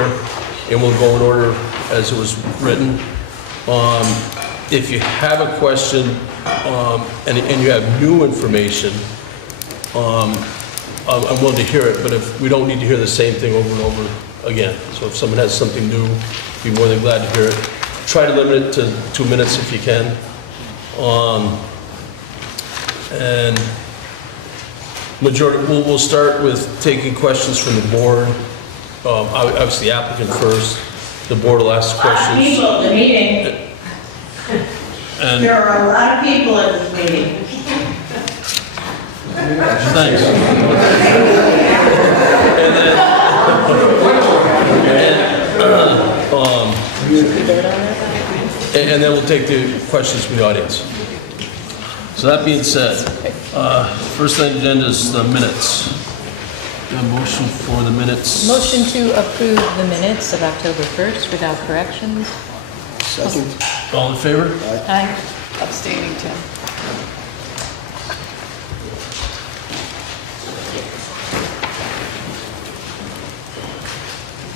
and we'll go in order as it was written. If you have a question, and you have new information, I'm willing to hear it, but if we don't need to hear the same thing over and over again. So if someone has something new, be more than glad to hear it. Try to limit it to 2 minutes if you can. And majority, we'll start with taking questions from the board. Obviously the applicant first. The board will ask questions. People at the meeting. And There are a lot of people at this meeting. thanks. And then we'll take the questions from the audience. So that being said, first on the agenda is the minutes. A motion for the minutes. Motion to approve the minutes of October 1st without corrections. Second. All in favor? Aye. Abstaining, Tim.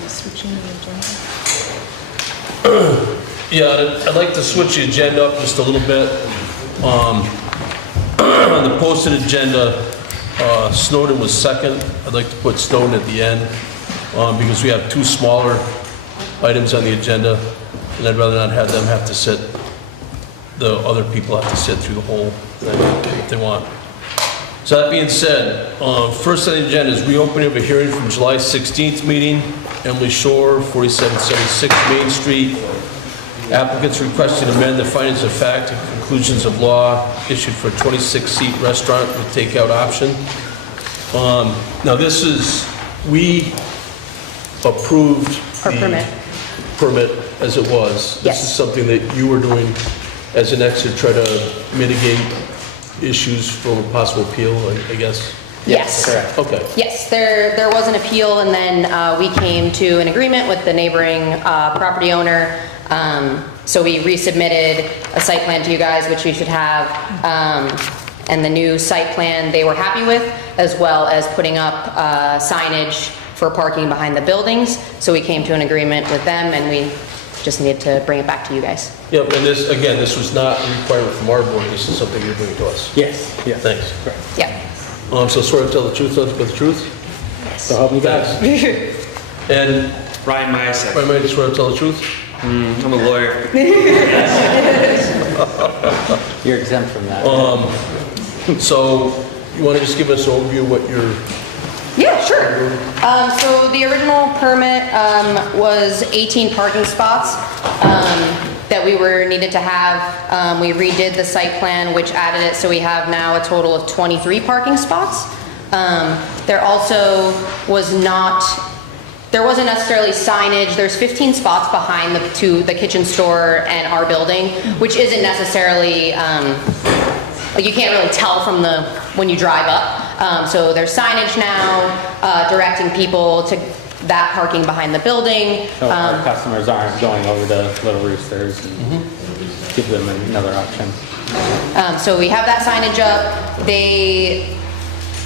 Switching the agenda. Yeah, I'd like to switch the agenda up just a little bit. On the posted agenda, Snowden was second. I'd like to put Snowden at the end because we have two smaller items on the agenda, and I'd rather not have them have to sit, the other people have to sit through the whole thing if they want. So that being said, first on the agenda is reopening of a hearing from July 16th meeting, Emily Shore, 4776 Main Street. Applicants requesting to amend the findings of fact and conclusions of law issued for a 26-seat restaurant with takeout option. Now this is, we approved Our the permit as it was. Yes. This is something that you were doing as an exit, try to mitigate issues from a possible appeal, I guess? Yes. Correct. Okay. Yes, there was an appeal, and then we came to an agreement with the neighboring property owner. So we resubmitted a site plan to you guys, which you should have, and the new site plan they were happy with, as well as putting up signage for parking behind the buildings. So we came to an agreement with them, and we just needed to bring it back to you guys. Yep, and this, again, this was not a requirement from our board, this is something you're bringing to us. Yes, yes. Thanks. Yeah. So swear to tell the truth, nothing but the truth? So help me God. And, Ryan Mysak. I might swear to tell the truth? I'm a lawyer. You're exempt from that. So, you want to just give us an overview of what you're, Yeah, sure. So the original permit was 18 parking spots that we needed to have. We redid the site plan, which added it, so we have now a total of 23 parking spots. There also there wasn't necessarily signage. There's 15 spots behind the kitchen store and our building, which isn't necessarily, like you can't really tell from when you drive up. So there's signage now, directing people to that parking behind the building. So our customers aren't going over to Little Roosters and give them another option. So we have that signage up.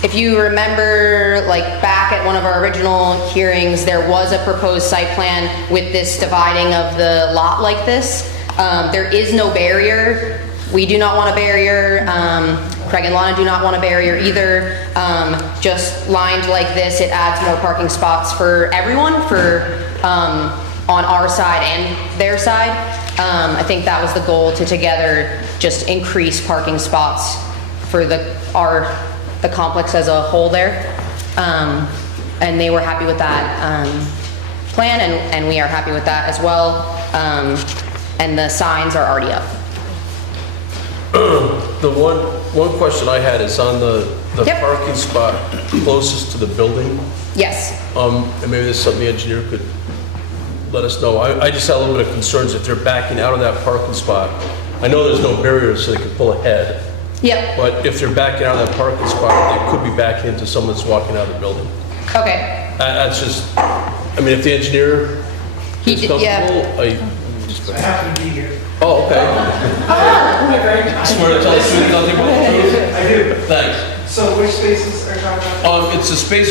If you remember, like back at one of our original hearings, there was a proposed site plan with this dividing of the lot like this. There is no barrier. We do not want a barrier. Craig and Lana do not want a barrier either. Just lined like this, it adds more parking spots for everyone, on our side and their side. I think that was the goal, to together just increase parking spots for the complex as a whole there. And they were happy with that plan, and we are happy with that as well. And the signs are already up. the one question I had is on the Yep. parking spot closest to the building. Yes. And maybe this is something the engineer could let us know. I just had a little bit of concerns if they're backing out of that parking spot. I know there's no barrier so they can pull ahead, Yep. but if they're backing out of that parking spot, they could be backing into someone that's walking out of the building. Okay. That's just, I mean, if the engineer is Yeah. comfortable, I happen to be here. oh, okay. Swear to tell the truth, nothing but the truth? I do. Thanks. So which spaces are you talking about? It's the space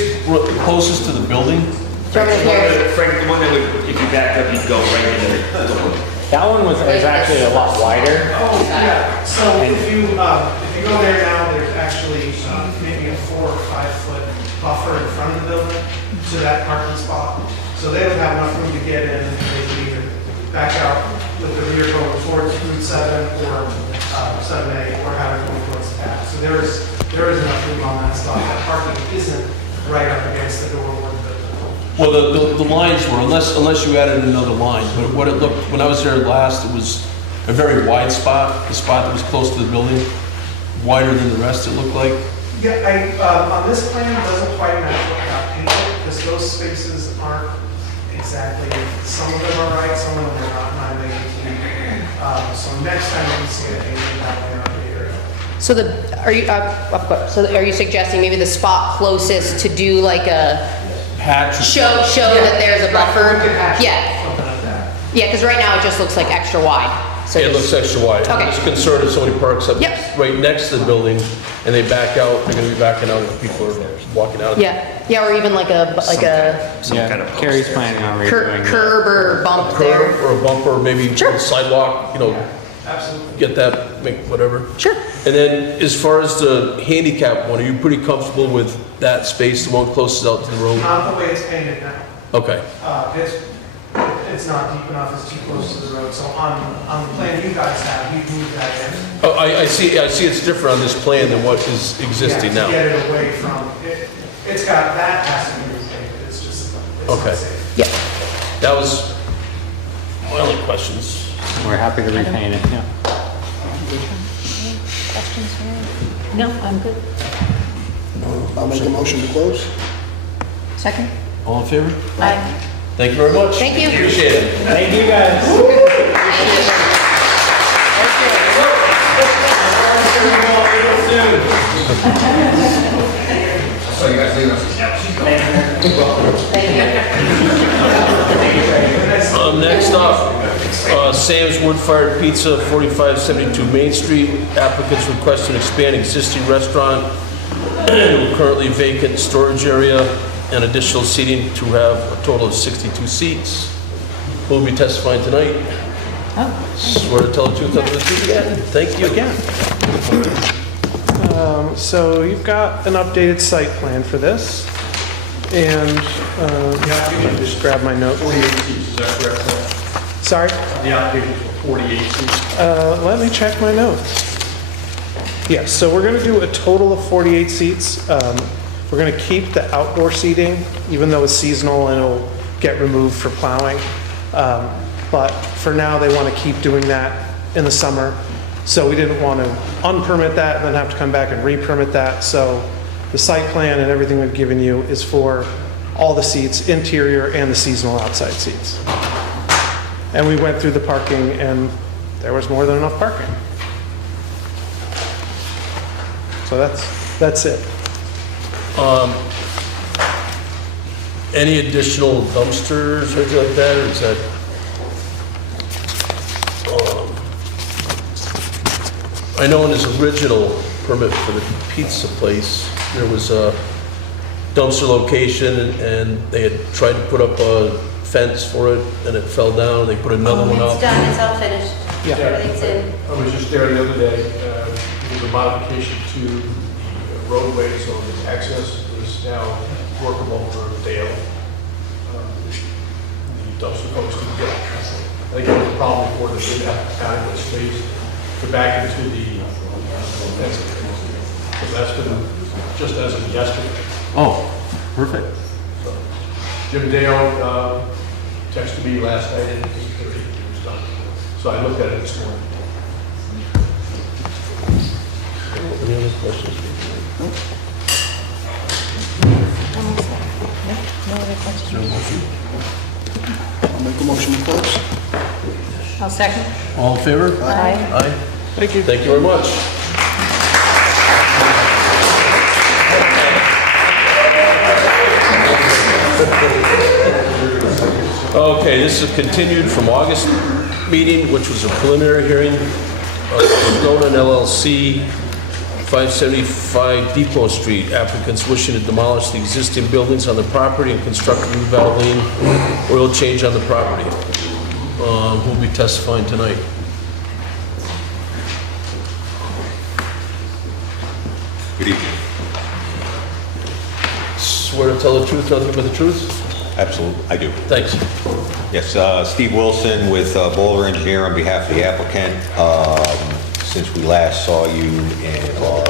closest to the building. Do you want me to carry? Frank, the one that would, if you backed up, you'd go right into the. That one is actually a lot wider. Oh, yeah, so if you go there now, there's actually maybe a 4 or 5 foot buffer in front of the building to that parking spot. So they would have enough room to get in, and they could either back out with the rear going towards Route 7 or 7A, or have it going towards the back. So there is enough room on that spot. That parking isn't right up against the door where the Well, the lines were, unless you added another line, but what it looked, when I was there last, it was a very wide spot, the spot that was close to the building, wider than the rest, it looked like. Yeah, on this plan, it doesn't quite match what got painted, because those spaces aren't exactly, some of them are right, some of them are not, and I think, so next time you can see it, painted that way on the area. So are you suggesting maybe the spot closest to do like a Hatch. show that there's a buffer? With the hatch, Yeah, something like that. yeah, because right now it just looks like extra wide. So It just- looks extra wide. Okay. I'm just concerned if somebody parks up Yep. right next to the building and they back out, they're gonna be backing out if people are walking out. Yeah, or even like a Some Yeah, kind of Carrie's post. planning on redoing that. curb or bump Curb there. or a bumper, maybe Sure. sidewalk, you know, Absolutely. get that, make whatever. Sure. And then as far as the handicap one, are you pretty comfortable with that space, the one closest out to the road? Not the way it's painted now. Okay, It's not deep enough, it's too close to the road, so on the plan you guys have, we moved that in. oh, I see it's different on this plan than what is existing Yeah, now. to get it away from, it's got, that has to be repainted, it's just, it's Okay. not safe. Yeah. That was my only questions. We're happy to repaint it, yeah. Questions for me? No, I'm good. I'll make a motion to close. Second? All in favor? Aye. Thank you very much. Thank you. Appreciate it. Thank you, guys. Next up, Sam's Wood Fired Pizza, 4572 Main Street. Applicants requesting expand existing restaurant to a currently vacant storage area and additional seating to have a total of 62 seats. Who will be testifying tonight? Oh, Swear to tell the truth, nothing but the truth again. Thank you. Again. So you've got an updated site plan for this, and you can just grab my note. 48 seats, is that correct? Sorry, The application for 48 seats. let me check my notes. Yes, so we're going to do a total of 48 seats. We're going to keep the outdoor seating, even though it's seasonal and it'll get removed for plowing. But for now, they want to keep doing that in the summer. So we didn't want to unpermit that and then have to come back and re-permit that. So the site plan and everything we've given you is for all the seats, interior and the seasonal outside seats. And we went through the parking and there was more than enough parking. So that's it. Any additional dumpsters or anything like that, or is that? I know in his original permit for the pizza place, there was a dumpster location and they had tried to put up a fence for it and it fell down. They put another one up. It's done, it's all finished. Yeah. Everything's in. I was just there the other day, it was a modification to the roadway, so the access is now workable for Dale. The dumpster folks couldn't get. I think it was a problem before they didn't have adequate space to back into the fence. So that's been just as of yesterday. Oh, perfect. Jim Dale texted me last night at 8:30, it was done. So I looked at it this morning. Any other questions? No other questions? I'll make a motion to close. I'll second. All in favor? Aye. Aye. Thank you. Thank you very much. Okay, this is continued from August meeting, which was a preliminary hearing of Snowden LLC, 570 265 Depot Street. Applicants wishing to demolish the existing buildings on the property and construct a new valve lane oil change on the property. Who'll be testifying tonight? Good evening. Swear to tell the truth, nothing but the truth? Absolutely, I do. Thanks. Yes, Steve Wilson with Bowler Engineer on behalf of the applicant. Since we last saw you in our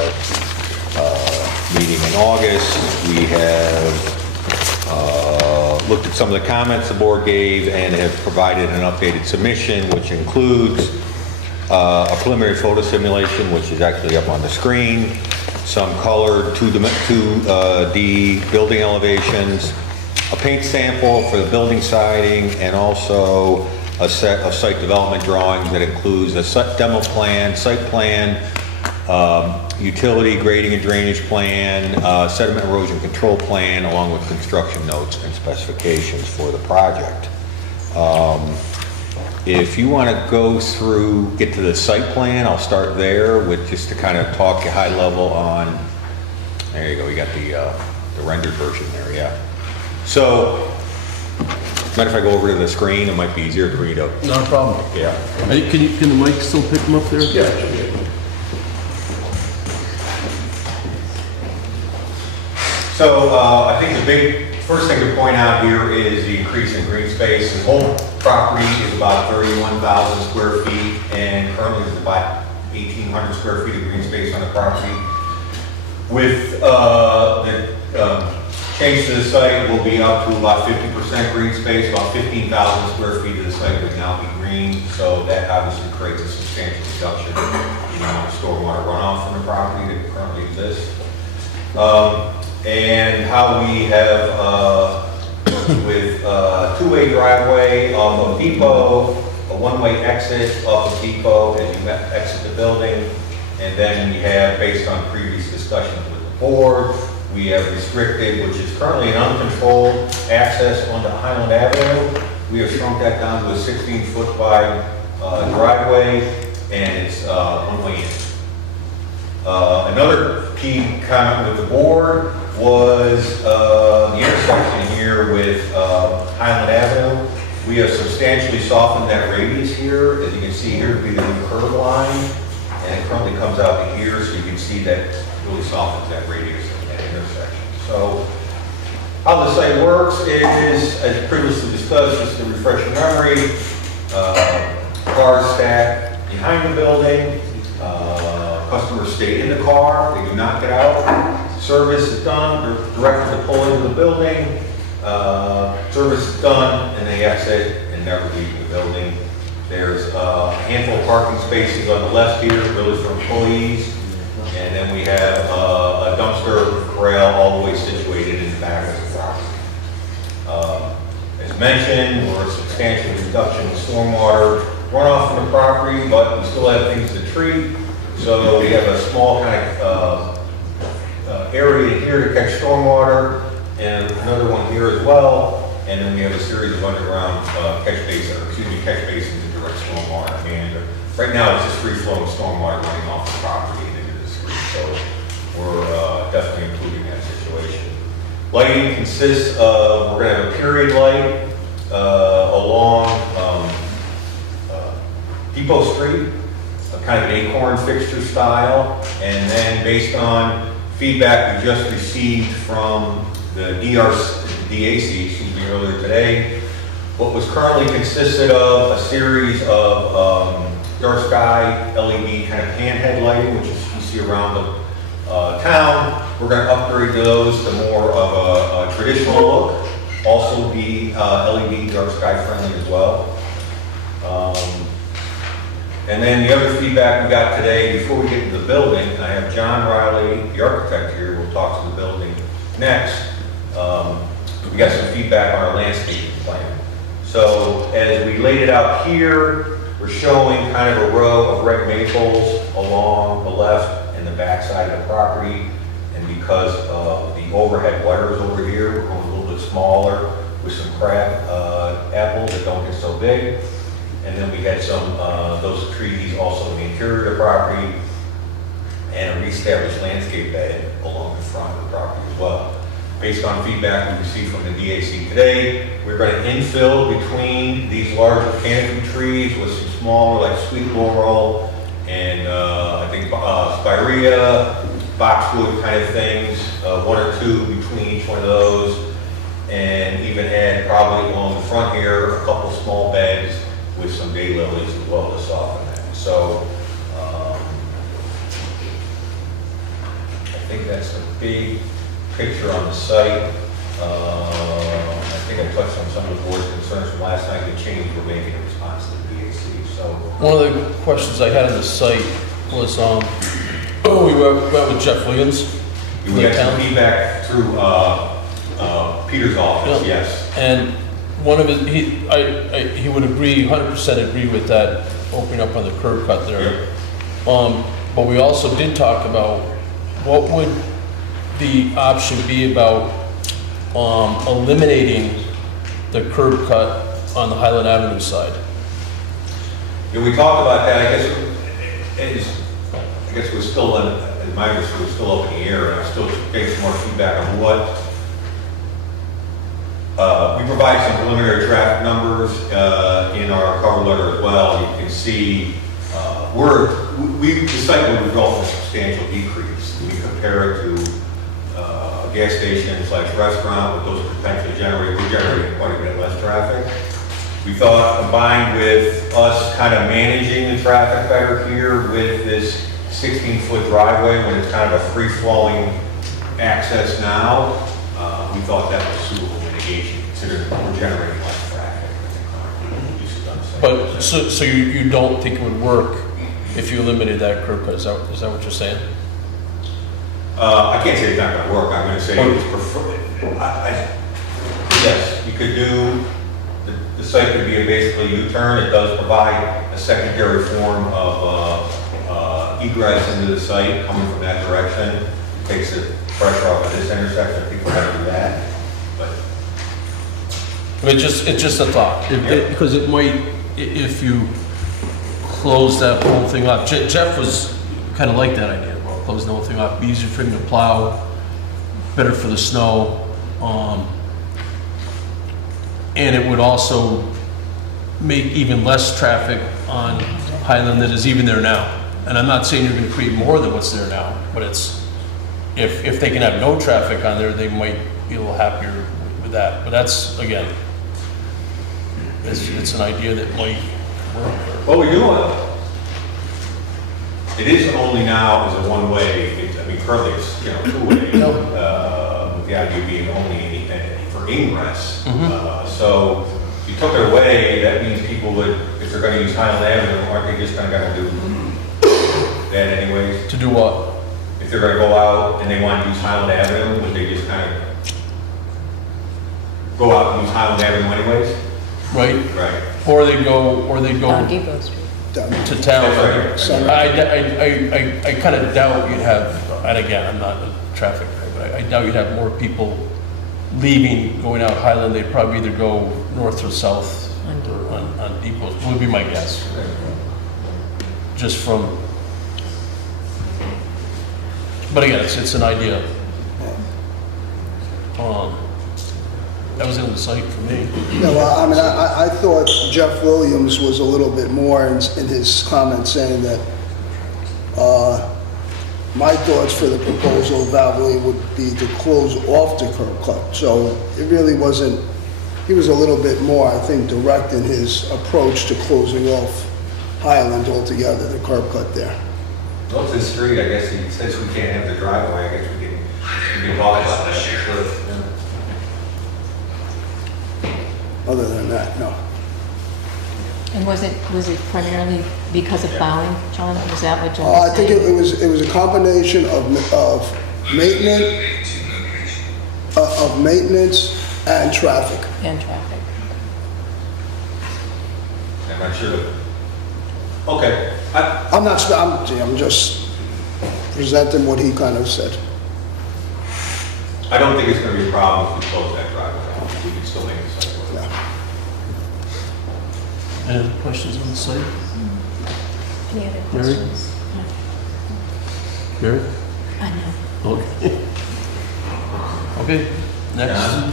meeting in August, we have looked at some of the comments the board gave and have provided an updated submission, which includes a preliminary photo simulation, which is actually up on the screen, some colored 2D building elevations, a paint sample for the building siding, and also a set of site development drawings that includes a demo plan, site plan, utility grading and drainage plan, sediment erosion control plan, along with construction notes and specifications for the project. If you want to go through, get to the site plan, I'll start there with just to kind of talk high level on, there you go, we got the rendered version there, yeah. So, mind if I go over to the screen? It might be easier to read up. Not a problem. Yeah. Can the mic still pick them up there? Yeah, it should be able to. So I think the big first thing to point out here is the increase in green space. The whole property is about 31,000 square feet, and currently there's about 1,800 square feet of green space on the property. With the change to the site, will be up to about 50% green space. About 15,000 square feet of the site would now be green, so that obviously creates a substantial reduction in the amount of stormwater runoff from the property that currently exists. And how we have, with two-way driveway off of Depot, a one-way exit off of Depot as you exit the building, and then we have, based on previous discussions with the board, we have restricted, which is currently an uncontrolled access onto Highland Avenue. We have shrunk that down to a 16-foot wide driveway, and it's one-way in. Another key comment with the board was the intersection here with Highland Avenue. We have substantially softened that radius here. As you can see here, would be the new curb line, and it currently comes out to here, so you can see that really softens that radius in that intersection. So how the site works is, as previously discussed, just to refresh your memory, cars stacked behind the building, customers stay in the car, they do not get out. Service is done, they're directed to pull into the building. Service is done, and they exit and never leave the building. There's a handful of parking spaces on the left here, really for employees. And then we have a dumpster corral all the way situated in the back of the property. As mentioned, we're a substantial reduction in stormwater runoff from the property, but we still have things to treat. So we have a small kind of area here to catch stormwater, and another one here as well. And then we have a series of underground catch basins to direct stormwater. And right now it's just free-flowing stormwater running off the property and into the street. So we're definitely improving that situation. Lighting consists of, we're going to have a period light along Depot Street, a kind of an acorn fixture style, and then based on feedback we just received from the DAC earlier today, what was currently consisted of a series of dark sky LED kind of handhead lighting, which is you see around the town. We're going to upgrade those to more of a traditional look, also be LED dark sky friendly as well. And then the other feedback we got today, before we get into the building, and I have John Riley, the architect here, we'll talk to the building next. We got some feedback on our landscaping plan. So as we laid it out here, we're showing kind of a row of red maples along the left and the back side of the property. And because of the overhead wires over here, we're going a little bit smaller with some crab apples that don't get so big. And then we had some, those trees also in the interior of the property. and a reestablished landscape bed along the front of the property as well. Based on feedback we received from the DAC today, we're going to infill between these larger canopy trees with some smaller, like sweet laurel and I think spirea, boxwood kind of things, one or two between each one of those, and even add probably along the front here a couple small beds with some daylilies as well to soften that. So I think that's a big picture on the site. I think I touched on some of the board's concerns from last night, the change we're making in response to the DAC. So One of the questions I had on the site was, we went with Jeff Williams. we got some feedback through Peter's office, Yeah. yes. And one of his, he would agree, 100% agree with that, opening up on the curb cut there. But we also did talk about what would the option be about eliminating the curb cut on the Highland Avenue side. Yeah, we talked about that, I guess we're still in my understanding, we're still up in the air, and I'm still getting some more feedback on what. We provide some preliminary traffic numbers in our cover letter as well. You can see the site would result in a substantial decrease. We compare it to a gas station / restaurant with those potentially we're generating quite a bit less traffic. We thought combined with us kind of managing the traffic better here with this 16-foot driveway when it's kind of a free-flowing access now, we thought that was suitable mitigation considering we're generating less traffic. But, so you don't think it would work if you eliminated that curb cut, is that what you're saying? I can't say it's not going to work. I'm going to say it's preferred. Yes, you could do, the site could be a basically U-turn. It does provide a secondary form of egress into the site coming from that direction. It takes the pressure off of this intersection. People have to do that. But I mean, it's just a thought, because it might, if you close that whole thing off. Jeff was kind of like that idea, about closing the whole thing off, be easier for him to plow, better for the snow, and it would also make even less traffic on Highland than is even there now. And I'm not saying you're going to create more than what's there now, but it's, if they can have no traffic on there, they might be a little happier with that. But that's, again, it's an idea that might work. what we do, it is only now as a one-way. I mean, currently it's two-way. With the idea being only for ingress. So if you took it away, that means people would, if they're going to use Highland Avenue, aren't they just going to do that anyways? To do what? If they're going to go out and they want to use Highland Avenue, would they just kind of go out and use Highland Avenue anyways? Right? Right. Or they go On Depot Street. to town. That's right. I kind of doubt you'd have, and again, I'm not a traffic guy, but I doubt you'd have more people leaving, going out Highland. They'd probably either go north or south on Depot, would be my guess. Just from, but again, it's an idea. That was in the site for me. No, I mean, I thought Jeff Williams was a little bit more in his comment saying that my thoughts for the proposal of Valvoline would be to close off the curb cut. So it really wasn't, he was a little bit more, I think, direct in his approach to closing off Highland altogether, the curb cut there. Well, it's a street, I guess, he says we can't have the driveway, I guess we can talk about that for sure. Other than that, no. And was it primarily because of plowing, John? Was that what John I was think saying? it was a combination of maintenance and traffic. And traffic. I'm not sure. Okay. I'm just presenting what he kind of said. I don't think it's going to be a problem if we close that driveway. We can still make the site work. Yeah. Any other questions on the site? Any other Mary? questions? Mary? I know. Okay. Okay, next. John?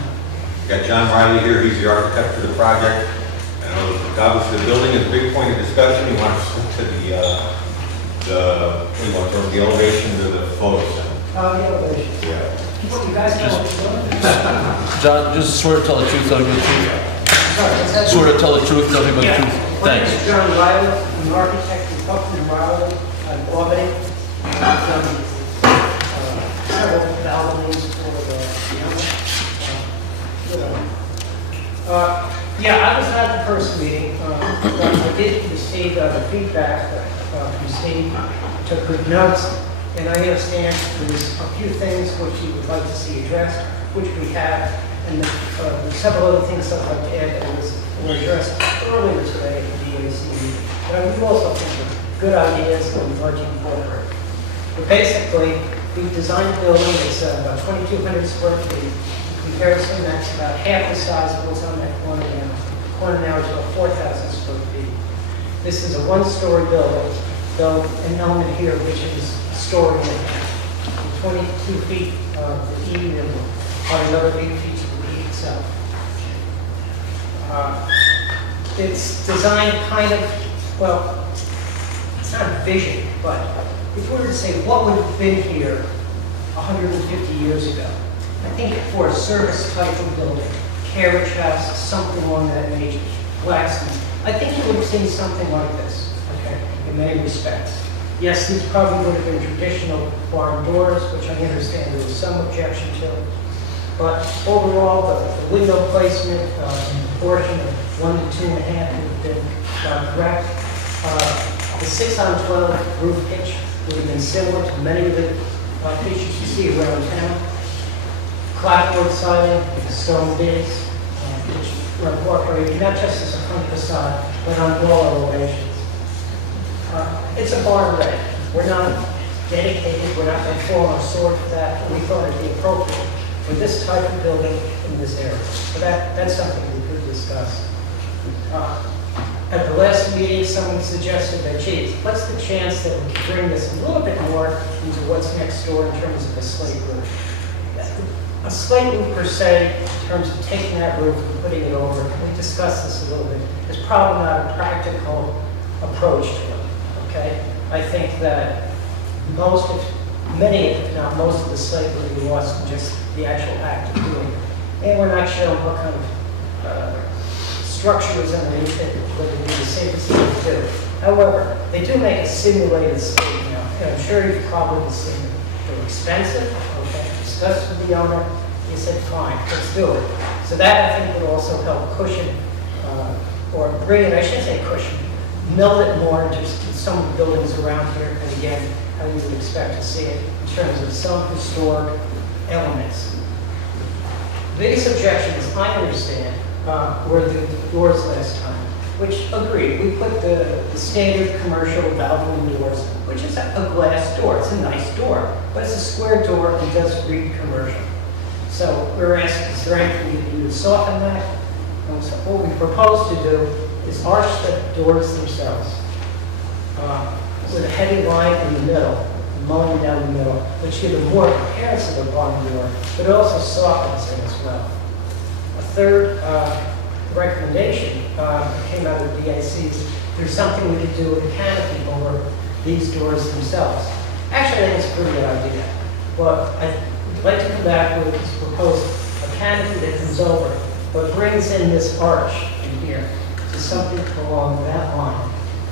Got John Riley here, he's the architect for the project. And obviously the building is a big point of discussion. You want to switch to what do you want, from the elevation to the photo center? The elevation. Yeah. You guys know what you're doing? John, just swear to tell the truth, nothing but the truth. Sorry, is that- Swear to tell the truth, nothing but the Yeah. truth. My Thanks. name is John Riley, I'm an architect in Buckland, Riley, in Albany. I've done several balconies for the, yeah, I was at the first meeting. But I did receive the feedback from Steve, took good notes, and I understand there's a few things which you would like to see addressed, which we have, and there's several other things I'd like to add that were addressed earlier today at the DAC meeting. But I do also think they're good ideas that we'd like to incorporate. But basically, we've designed a building that's about 2,200 square feet. In comparison, that's about half the size of what's on that corner now. The corner now is about 4,000 square feet. This is a one-story building, though an element here which is a story and a half. 22 feet of the E and about another 8 feet to the E itself. It's designed kind of, well, it's not a vision, but if we were to say what would have been here 150 years ago, I think for a service type of building, carriage house, something along that nature, blacksmith, I think you would have seen something like this, okay, in many respects. Yes, these probably would have been traditional barn doors, which I understand there was some objection to. But overall, the window placement, proportion of 1 to 2.5 would have been correct. The 6-on-12 roof pitch would have been similar to many of the pitches you see around town. Clapboard siding, stone bids, which were incorporated not just as a front facade, but on all elevations. It's a barn ready. We're not dedicated, we're not going to fall on a sword for that, but we thought it'd be appropriate for this type of building in this area. So that's something we could discuss. At the last meeting, someone suggested that, geez, what's the chance that we could bring this a little bit more into what's next door in terms of a slate roof? A slate roof per se, in terms of taking that roof and putting it over, we discussed this a little bit, is probably not a practical approach to it, okay? I think that many, if not most of the slate would be lost in just the actual act of doing it. And we're not sure what kind of structure is underneath it, whether it would be the safest thing to do. However, they do make a simulated slate now, and I'm sure you've probably seen it. They're expensive, okay? Discussed with the owner, he said, fine, let's do it. So that, I think, would also help cushion, or bring it, I shouldn't say cushion, meld it more into some of the buildings around here, and again, how you would expect to see it in terms of some historic elements. The biggest objections, I understand, were the doors last time, which, agreed, we put the standard commercial balcony doors, which is a glass door. It's a nice door, but it's a square door and does read commercial. So we're asking, is there anything you can do to soften that? And so what we propose to do is arch the doors themselves with a heavy line in the middle, mowing down the middle, which gives a more appearance of a barn door, but it also softens it as well. A third recommendation came out of the DIC is there's something we could do with a canopy over these doors themselves. Actually, I think it's a pretty good idea. But I'd like to come back with this proposal, a canopy that comes over, but brings in this arch in here to something along that line,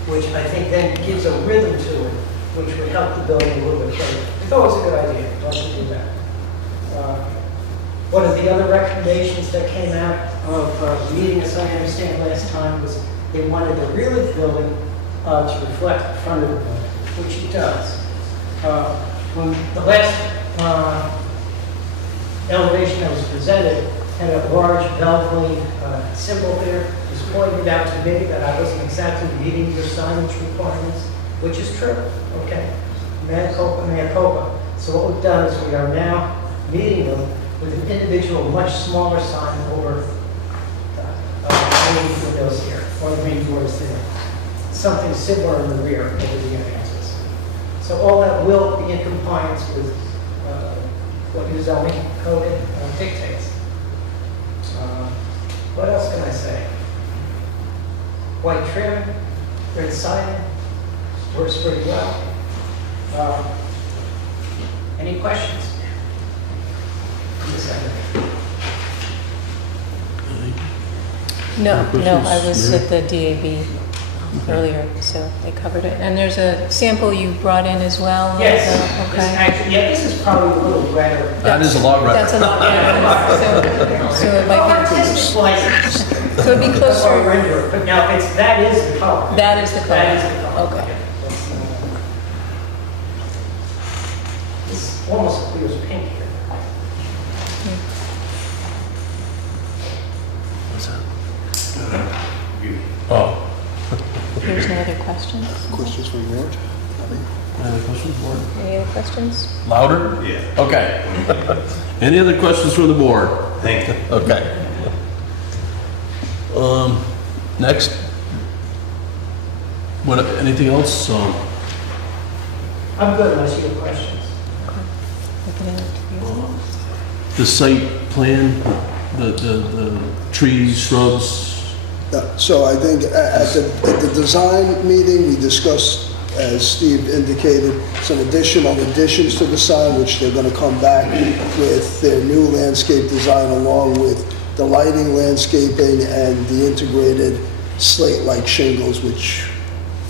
which I think then gives a rhythm to it, which would help the building a little bit better. We thought it was a good idea. I'd like to do that. One of the other recommendations that came out of the meeting, as I understand last time, was they wanted the rear of the building to reflect the front of the building, which it does. When the last elevation that was presented had a large balcony symbol there. It was pointed out to me that I wasn't exactly meeting your signage requirements, which is true, okay? Mea culpa, mea culpa. So what we've done is we are now meeting them with an individual, much smaller sign over the main windows here, or the main doors there. Something similar in the rear over the entrances. So all that will be in compliance with what your zoning code dictates. What else can I say? White trim, red siding, works pretty well. Any questions? Yes, No, Any no, I questions? was at the DAB earlier, so they covered it. And there's a sample you brought in as well? Yes, of this the- Okay. actually, yeah, this is probably a little redder. That is a lot redder. That's a lot better. So it Well, might artistic license. be, so it'd be Or closer, render, but now it's, that is the color. that is the color. That is the color. Okay. Yeah, it's almost clear as pink here. Oh, There's no other questions? Questions from the board? any other questions, board? Any other questions? Louder? Yeah. Okay. Any other questions from the board? Thank you. Okay. Next. What, anything else? I'm good unless you have questions. Looking at it. The site plan, the trees, shrubs? So I think at the design meeting, we discussed, as Steve indicated, some additions to the sign, which they're gonna come back with their new landscape design along with the lighting, landscaping, and the integrated slate-like shingles, which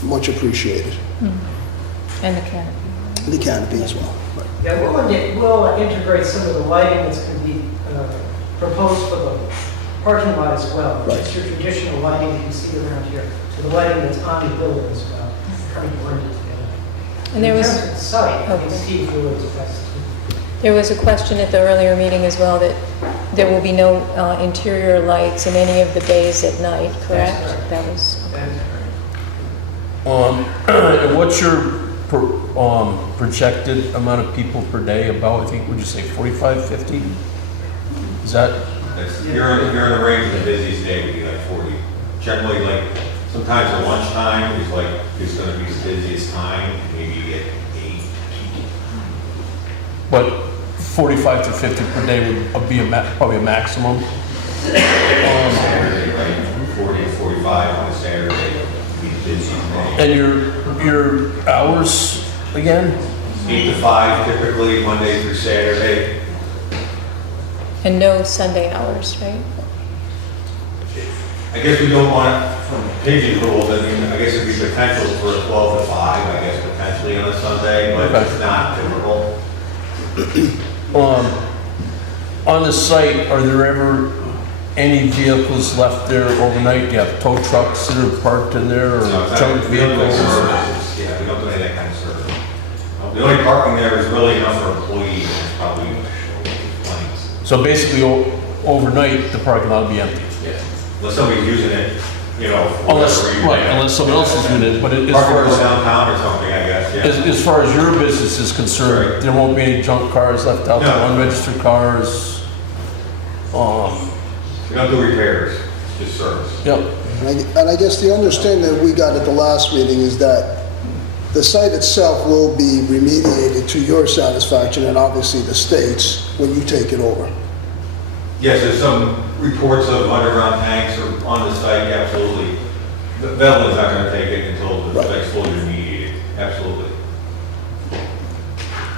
much appreciated. And the canopy. The canopy as well. Yeah, we'll integrate some of the lighting that's going to be proposed for the parking lot as well. Right. Just your traditional lighting you see around here, to the lighting that's on the building as well, kind of blended together. And there In was, terms of the site, I think Okay. Steve really was best. there was a question at the earlier meeting as well that there will be no interior lights in any of the bays at night, correct? correct. That was, That's correct. And what's your projected amount of people per day about, I think, would you say 45, 50? Is that, You're in the range of the busiest day would be like 40. Generally, like, sometimes at lunchtime is like, is gonna be the busiest time, maybe you get 8. but 45 to 50 per day would be probably a maximum? Saturday, right, 40 to 45 on a Saturday would be the busiest day. And your hours again? 8 to 5 typically, Monday through Saturday. and no Sunday hours, right? I guess we don't want it pigeonholed, I mean, I guess it'd be potential for a 12 to 5, I guess potentially on a Sunday, but Okay. it's not typical. On the site, are there ever any vehicles left there overnight? Do you have tow trucks that are parked in there or No, it's junk not- we don't do vehicles? services. Yeah, we don't do any of that kind of service. The only parking there is really enough for employees, and it's probably planes. So basically, overnight, the parking lot will be empty? Unless somebody's using it, you know. for Unless, whatever reason. right, unless someone else is doing it, but as Parking far goes as, downtown or something, I guess, yeah. as far as your business is concerned, Right. there won't be any junk cars left out there, No. unregistered cars? We don't do repairs, just service. Yep, And I guess the understanding that we got at the last meeting is that the site itself will be remediated to your satisfaction and obviously the state's when you take it over. Yes, there's some reports of underground tanks are on the site, absolutely. The Veteran's not gonna take it until the Right. site's fully remediated, absolutely.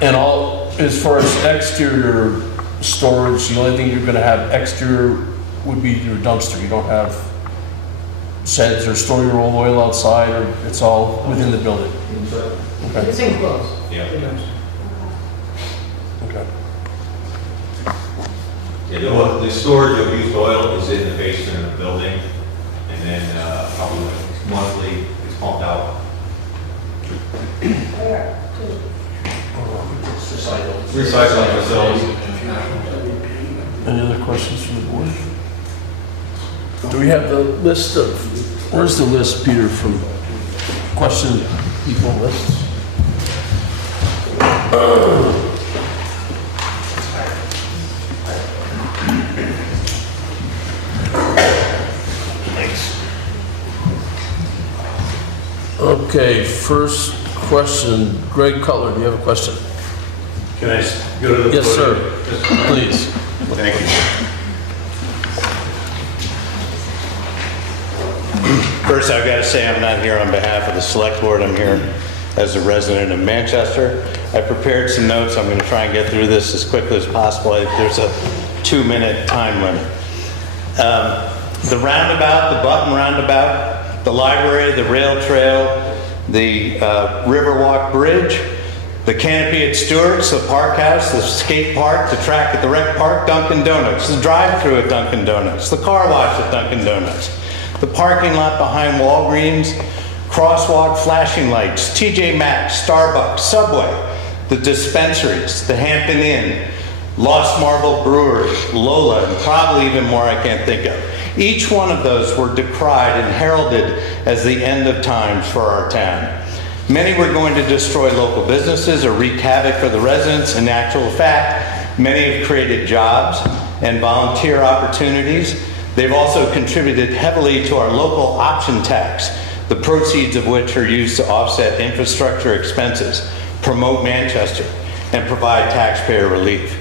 and as far as exterior storage, the only thing you're gonna have exterior would be your dumpster. You don't have sheds or store your own oil outside, or it's all within the building? Okay, It's enclosed. Yeah. you know. okay. Yeah, the storage of used oil is in the basement of the building, and then probably monthly, it's pumped out. Recycling facilities. Any other questions from the board? Do we have the list of, where's the list, Peter, from question people lists? Okay, first question. Greg Cutler, do you have a question? Can I go to the? Yes, sir. Please. Thank you. First, I've got to say I'm not here on behalf of the Select Board. I'm here as a resident of Manchester. I prepared some notes. I'm going to try and get through this as quickly as possible. There's a 2-minute time limit. The roundabout, the Button Roundabout, the library, the rail trail, the Riverwalk Bridge, the canopy at Stewart's, the Park House, the skate park, the track at the rec park, Dunkin' Donuts, the drive-thru at Dunkin' Donuts, the car wash at Dunkin' Donuts, the parking lot behind Walgreens, crosswalk flashing lights, TJ Maxx, Starbucks, Subway, the dispensaries, the Hampton Inn, Lost Marble Brewery, Lola, and probably even more I can't think of. Each one of those were decried and heralded as the end of times for our town. Many were going to destroy local businesses or wreak havoc for the residents. In actual fact, many have created jobs and volunteer opportunities. They've also contributed heavily to our local option tax, the proceeds of which are used to offset infrastructure expenses, promote Manchester, and provide taxpayer relief.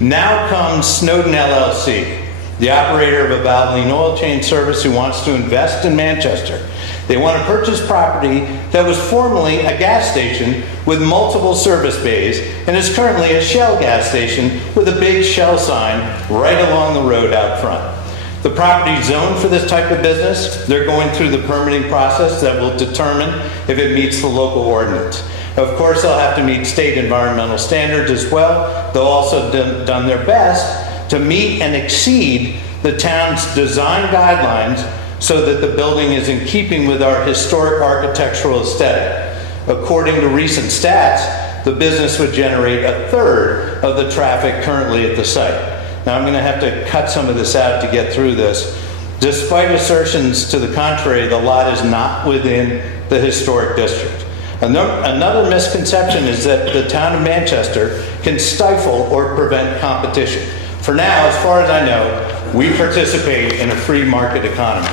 Now comes Snowden LLC, the operator of a Valvoline oil change service who wants to invest in Manchester. They want to purchase property that was formerly a gas station with multiple service bays and is currently a Shell gas station with a big Shell sign right along the road out front. The property is zoned for this type of business. They're going through the permitting process that will determine if it meets the local ordinance. Of course, they'll have to meet state environmental standards as well. They'll also done their best to meet and exceed the town's design guidelines so that the building is in keeping with our historic architectural aesthetic. According to recent stats, the business would generate 1/3 of the traffic currently at the site. Now, I'm going to have to cut some of this out to get through this. Despite assertions to the contrary, the lot is not within the historic district. Another misconception is that the town of Manchester can stifle or prevent competition. For now, as far as I know, we participate in a free market economy.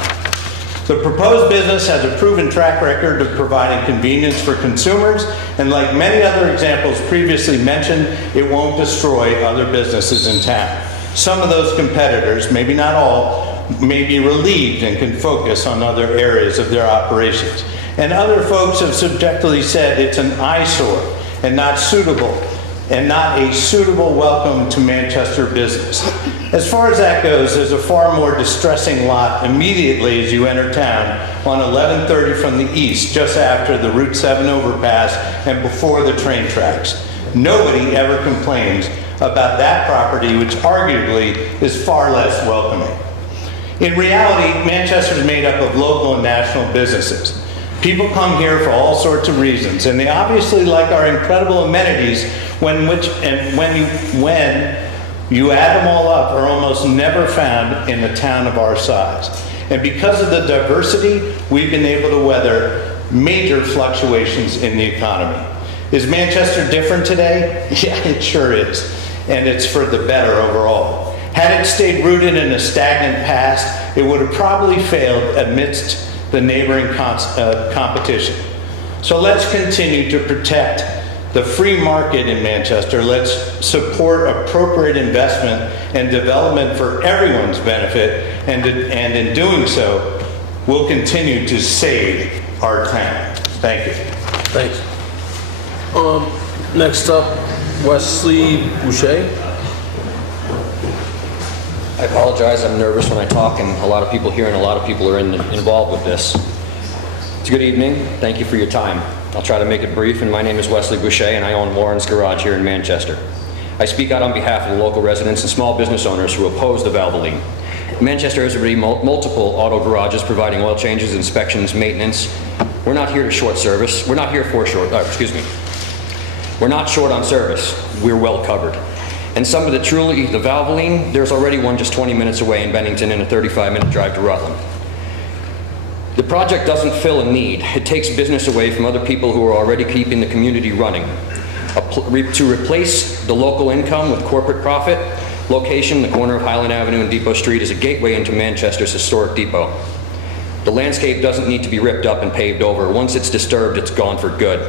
The proposed business has a proven track record of providing convenience for consumers, and like many other examples previously mentioned, it won't destroy other businesses in town. Some of those competitors, maybe not all, may be relieved and can focus on other areas of their operations. And other folks have subjectively said it's an eyesore and not suitable, and not a suitable welcome to Manchester business. As far as that goes, there's a far more distressing lot immediately as you enter town on 1130 from the east, just after the Route 7 overpass and before the train tracks. Nobody ever complains about that property, which arguably is far less welcoming. In reality, Manchester is made up of local and national businesses. People come here for all sorts of reasons, and they obviously like our incredible amenities when you add them all up, are almost never found in a town of our size. And because of the diversity, we've been able to weather major fluctuations in the economy. Is Manchester different today? Yeah, it sure is. And it's for the better overall. Had it stayed rooted in a stagnant past, it would have probably failed amidst the neighboring competition. So let's continue to protect the free market in Manchester. Let's support appropriate investment and development for everyone's benefit, and in doing so, we'll continue to save our town. Thank you. Thanks. Next up, Wesley Boucher. I apologize, I'm nervous when I talk, and a lot of people here and a lot of people are involved with this. It's a good evening. Thank you for your time. I'll try to make it brief, and my name is Wesley Boucher, and I own Warren's Garage here in Manchester. I speak out on behalf of the local residents and small business owners who oppose the Valvoline. Manchester has already multiple auto garages providing oil changes, inspections, maintenance. We're not here to short service. We're not here for We're not short on service. We're well covered. And some of the Valvoline, there's already one just 20 minutes away in Bennington and a 35-minute drive to Rutland. The project doesn't fill a need. It takes business away from other people who are already keeping the community running. To replace the local income with corporate profit, location, the corner of Highland Avenue and Depot Street, is a gateway into Manchester's historic depot. The landscape doesn't need to be ripped up and paved over. Once it's disturbed, it's gone for good.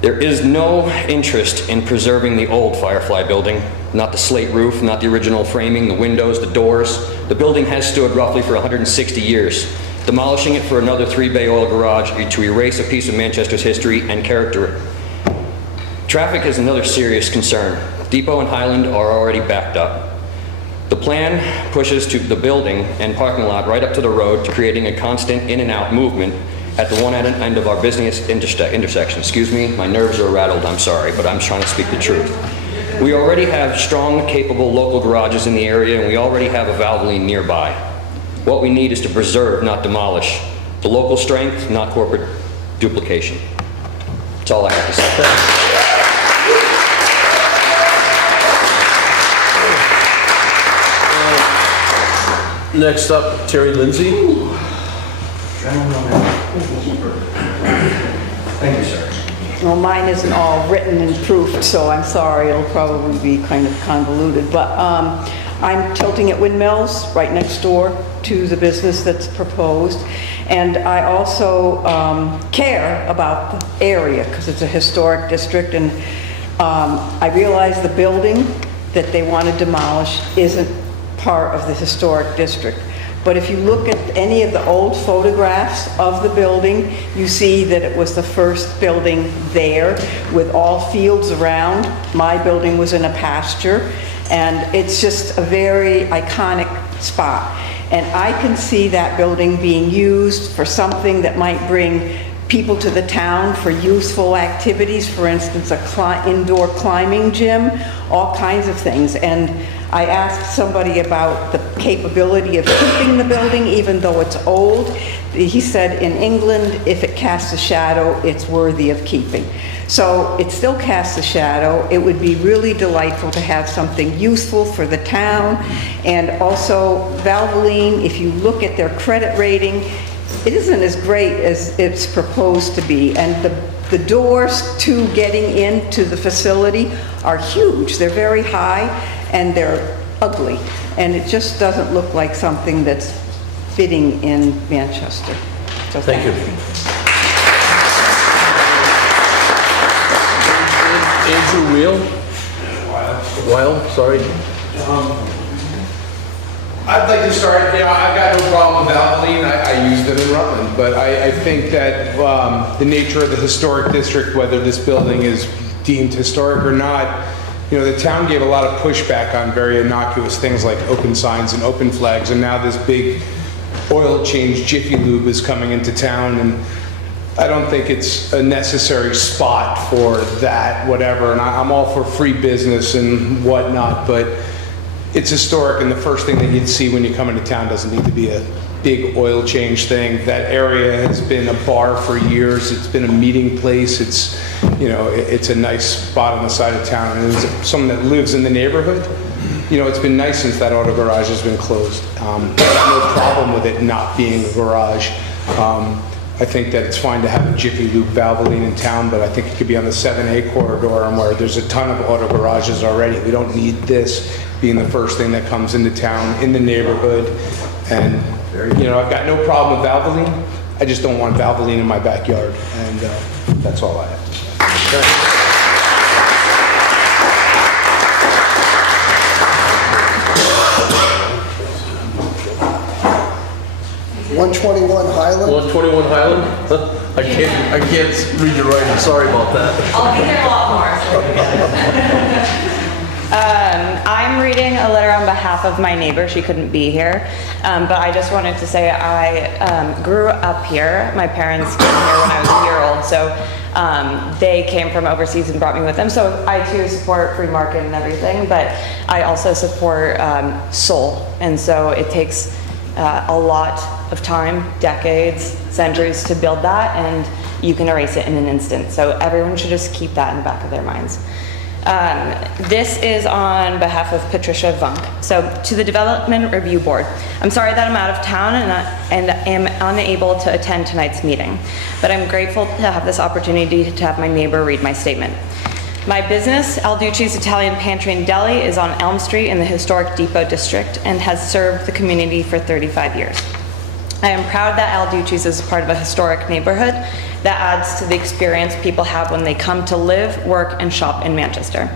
There is no interest in preserving the old Firefly building, not the slate roof, not the original framing, the windows, the doors. The building has stood roughly for 160 years. Demolishing it for another 3-bay oil garage to erase a piece of Manchester's history and character. Traffic is another serious concern. Depot and Highland are already backed up. The plan pushes to the building and parking lot right up to the road, creating a constant in and out movement at the one end of our business intersection. Excuse me, my nerves are rattled, I'm sorry, but I'm trying to speak the truth. We already have strong, capable local garages in the area, and we already have a Valvoline nearby. What we need is to preserve, not demolish. The local strength, not corporate duplication. That's all I have to say. Next up, Terry Lindsay. Thank you, sir. Well, mine isn't all written and proofed, so I'm sorry, it'll probably be kind of convoluted, but I'm tilting at Windmills, right next door to the business that's proposed, and I also care about the area, because it's a historic district, and I realize the building that they want to demolish isn't part of the historic district. But if you look at any of the old photographs of the building, you see that it was the first building there with all fields around. My building was in a pasture, and it's just a very iconic spot. And I can see that building being used for something that might bring people to the town for useful activities, for instance, a indoor climbing gym, all kinds of things. And I asked somebody about the capability of keeping the building even though it's old. He said in England, if it casts a shadow, it's worthy of keeping. So it still casts a shadow. It would be really delightful to have something useful for the town. And also Valvoline, if you look at their credit rating, it isn't as great as it's proposed to be. And the doors to getting into the facility are huge. They're very high and they're ugly. And it just doesn't look like something that's fitting in Manchester. So Thank you. Andrew Weil, sorry. I'd like to start, I've got no problem with Valvoline, I use them in Rutland, but I think that the nature of the historic district, whether this building is deemed historic or not, the town gave a lot of pushback on very innocuous things like open signs and open flags, and now this big oil change Jiffy Lube is coming into town, and I don't think it's a necessary spot for that, whatever, and I'm all for free business and whatnot, but it's historic, and the first thing that you'd see when you come into town doesn't need to be a big oil change thing. That area has been a bar for years. It's been a meeting place. It's, it's a nice spot on the side of town. And as someone that lives in the neighborhood, it's been nice since that auto garage has been closed. I have no problem with it not being a garage. I think that it's fine to have a Jiffy Lube Valvoline in town, but I think it could be on the 7A corridor and where there's a ton of auto garages already. We don't need this being the first thing that comes into town, in the neighborhood. And, I've got no problem with Valvoline. I just don't want Valvoline in my backyard. And that's all I have to say. 121 Highland? 121 Highland? I can't read your writing, sorry about that. I'll be there a lot more. I'm reading a letter on behalf of my neighbor. She couldn't be here, but I just wanted to say I grew up here. My parents came here when I was a year old, so they came from overseas and brought me with them. So I too support free market and everything, but I also support soul, and so it takes a lot of time, decades, centuries to build that, and you can erase it in an instant. So everyone should just keep that in the back of their minds. This is on behalf of Patricia Vunk. So to the Development Review Board, I'm sorry that I'm out of town and am unable to attend tonight's meeting, but I'm grateful to have this opportunity to have my neighbor read my statement. My business, Alducci's Italian Pantry and Deli, is on Elm Street in the historic Depot District and has served the community for 35 years. I am proud that Al Ducci's is part of a historic neighborhood that adds to the experience people have when they come to live, work, and shop in Manchester.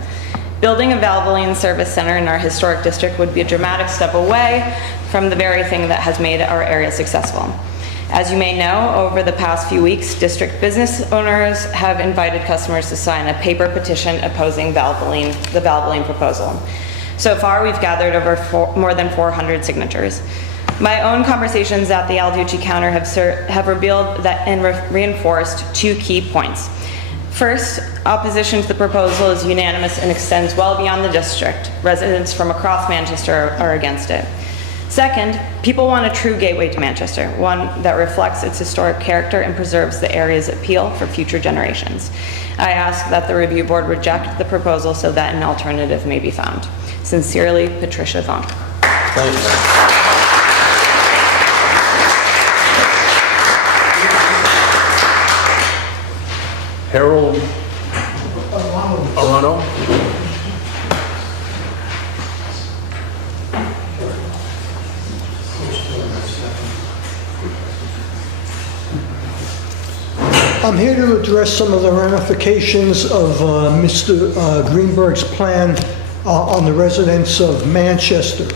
Building a Valvoline service center in our historic district would be a dramatic step away from the very thing that has made our area successful. As you may know, over the past few weeks, district business owners have invited customers to sign a paper petition opposing the Valvoline proposal. So far, we've gathered over more than 400 signatures. My own conversations at the Al Ducci counter have revealed that and reinforced 2 key points. First, opposition to the proposal is unanimous and extends well beyond the district. Residents from across Manchester are against it. Second, people want a true gateway to Manchester, one that reflects its historic character and preserves the area's appeal for future generations. I ask that the review board reject the proposal so that an alternative may be found. Sincerely, Patricia Vaughn. Thank you. Harold Arano. I'm here to address some of the ramifications of Mr. Greenberg's plan on the residents of Manchester.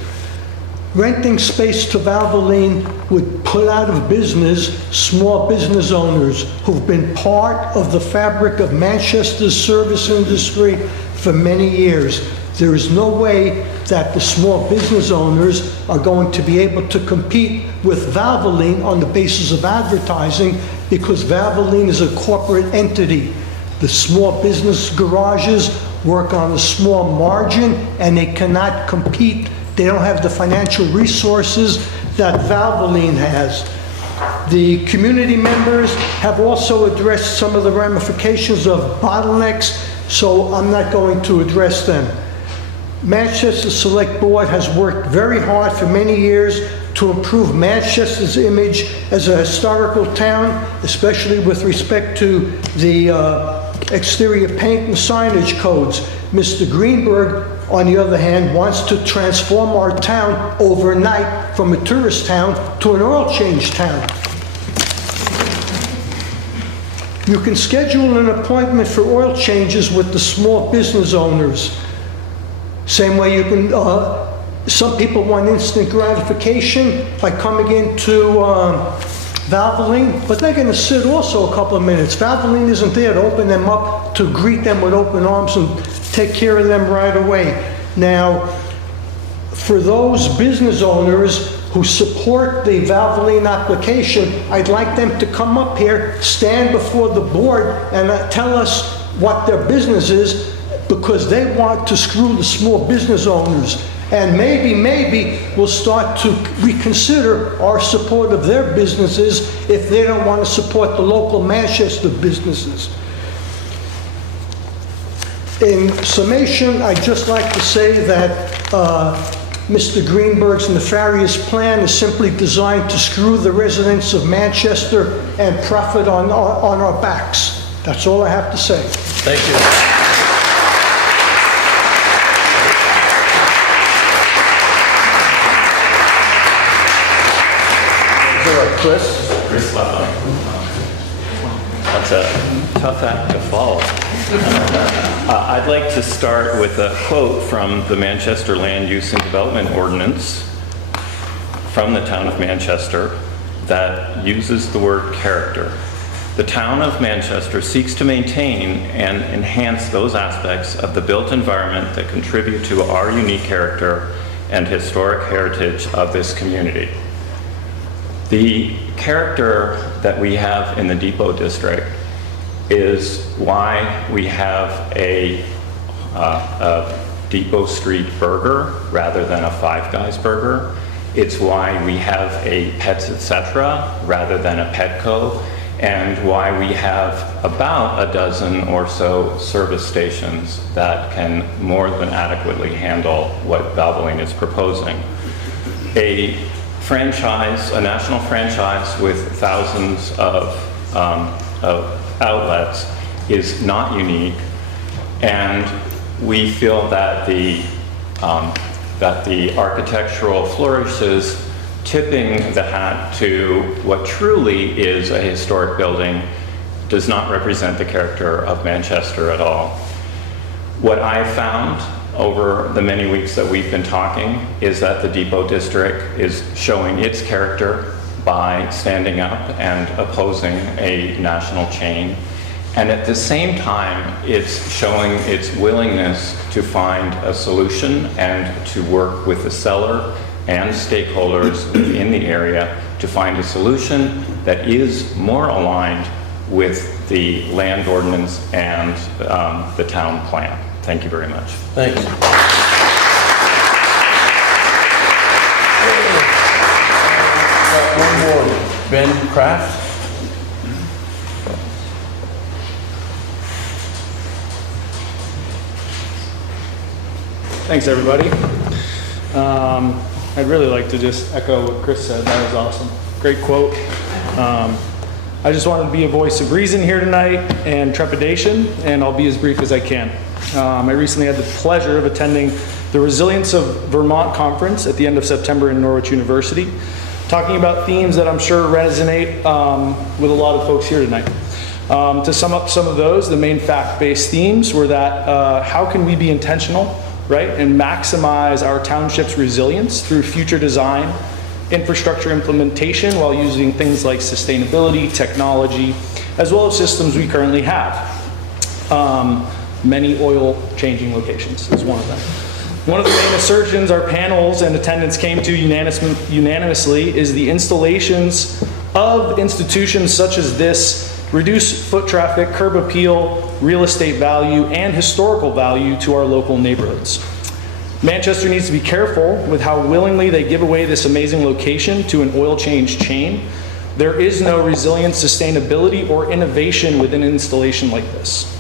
Renting space to Valvoline would put out of business small business owners who've been part of the fabric of Manchester's service industry for many years. There is no way that the small business owners are going to be able to compete with Valvoline on the basis of advertising because Valvoline is a corporate entity. The small business garages work on a small margin and they cannot compete. They don't have the financial resources that Valvoline has. The community members have also addressed some of the ramifications of bottlenecks, so I'm not going to address them. Manchester Select Board has worked very hard for many years to improve Manchester's image as a historical town, especially with respect to the exterior paint and signage codes. Mr. Greenberg, on the other hand, wants to transform our town overnight from a tourist town to an oil change town. You can schedule an appointment for oil changes with the small business owners. Same way you can, some people want instant gratification by coming into Valvoline, but they're going to sit also a couple of minutes. Valvoline isn't there to open them up, to greet them with open arms and take care of them right away. Now, for those business owners who support the Valvoline application, I'd like them to come up here, stand before the board, and tell us what their business is, because they want to screw the small business owners. And maybe we'll start to reconsider our support of their businesses if they don't want to support the local Manchester businesses. In summation, I'd just like to say that Mr. Greenberg's nefarious plan is simply designed to screw the residents of Manchester and profit on our backs. That's all I have to say. Thank you. Chris Levin. That's a tough act to follow. I'd like to start with a quote from the Manchester Land Use and Development Ordinance from the town of Manchester that uses the word character. The town of Manchester seeks to maintain and enhance those aspects of the built environment that contribute to our unique character and historic heritage of this community. The character that we have in the Depot District is why we have a Depot Street burger rather than a Five Guys burger. It's why we have a Pets Etc. rather than a Petco, and why we have about a dozen or so service stations that can more than adequately handle what Valvoline is proposing. A franchise, a national franchise with thousands of outlets is not unique, and we feel that the architectural flourishes tipping the hat to what truly is a historic building does not represent the character of Manchester at all. What I found over the many weeks that we've been talking is that the Depot District is showing its character by standing up and opposing a national chain. And at the same time, it's showing its willingness to find a solution and to work with the seller and stakeholders in the area to find a solution that is more aligned with the land ordinance and the town plan. Thank you very much. Thanks. One more, Ben Kraft. Thanks, everybody. I'd really like to just echo what Chris said. That was awesome. Great quote. I just wanted to be a voice of reason here tonight and trepidation, and I'll be as brief as I can. I recently had the pleasure of attending the Resilience of Vermont Conference at the end of September in Norwich University, talking about themes that I'm sure resonate with a lot of folks here tonight. To sum up some of those, the main fact-based themes were that how can we be intentional, right, and maximize our township's resilience through future design, infrastructure implementation while using things like sustainability, technology, as well as systems we currently have. Many oil changing locations is one of them. One of the main assertions our panels and attendants came to unanimously is the installations of institutions such as this reduce foot traffic, curb appeal, real estate value, and historical value to our local neighborhoods. Manchester needs to be careful with how willingly they give away this amazing location to an oil change chain. There is no resilience, sustainability, or innovation with an installation like this.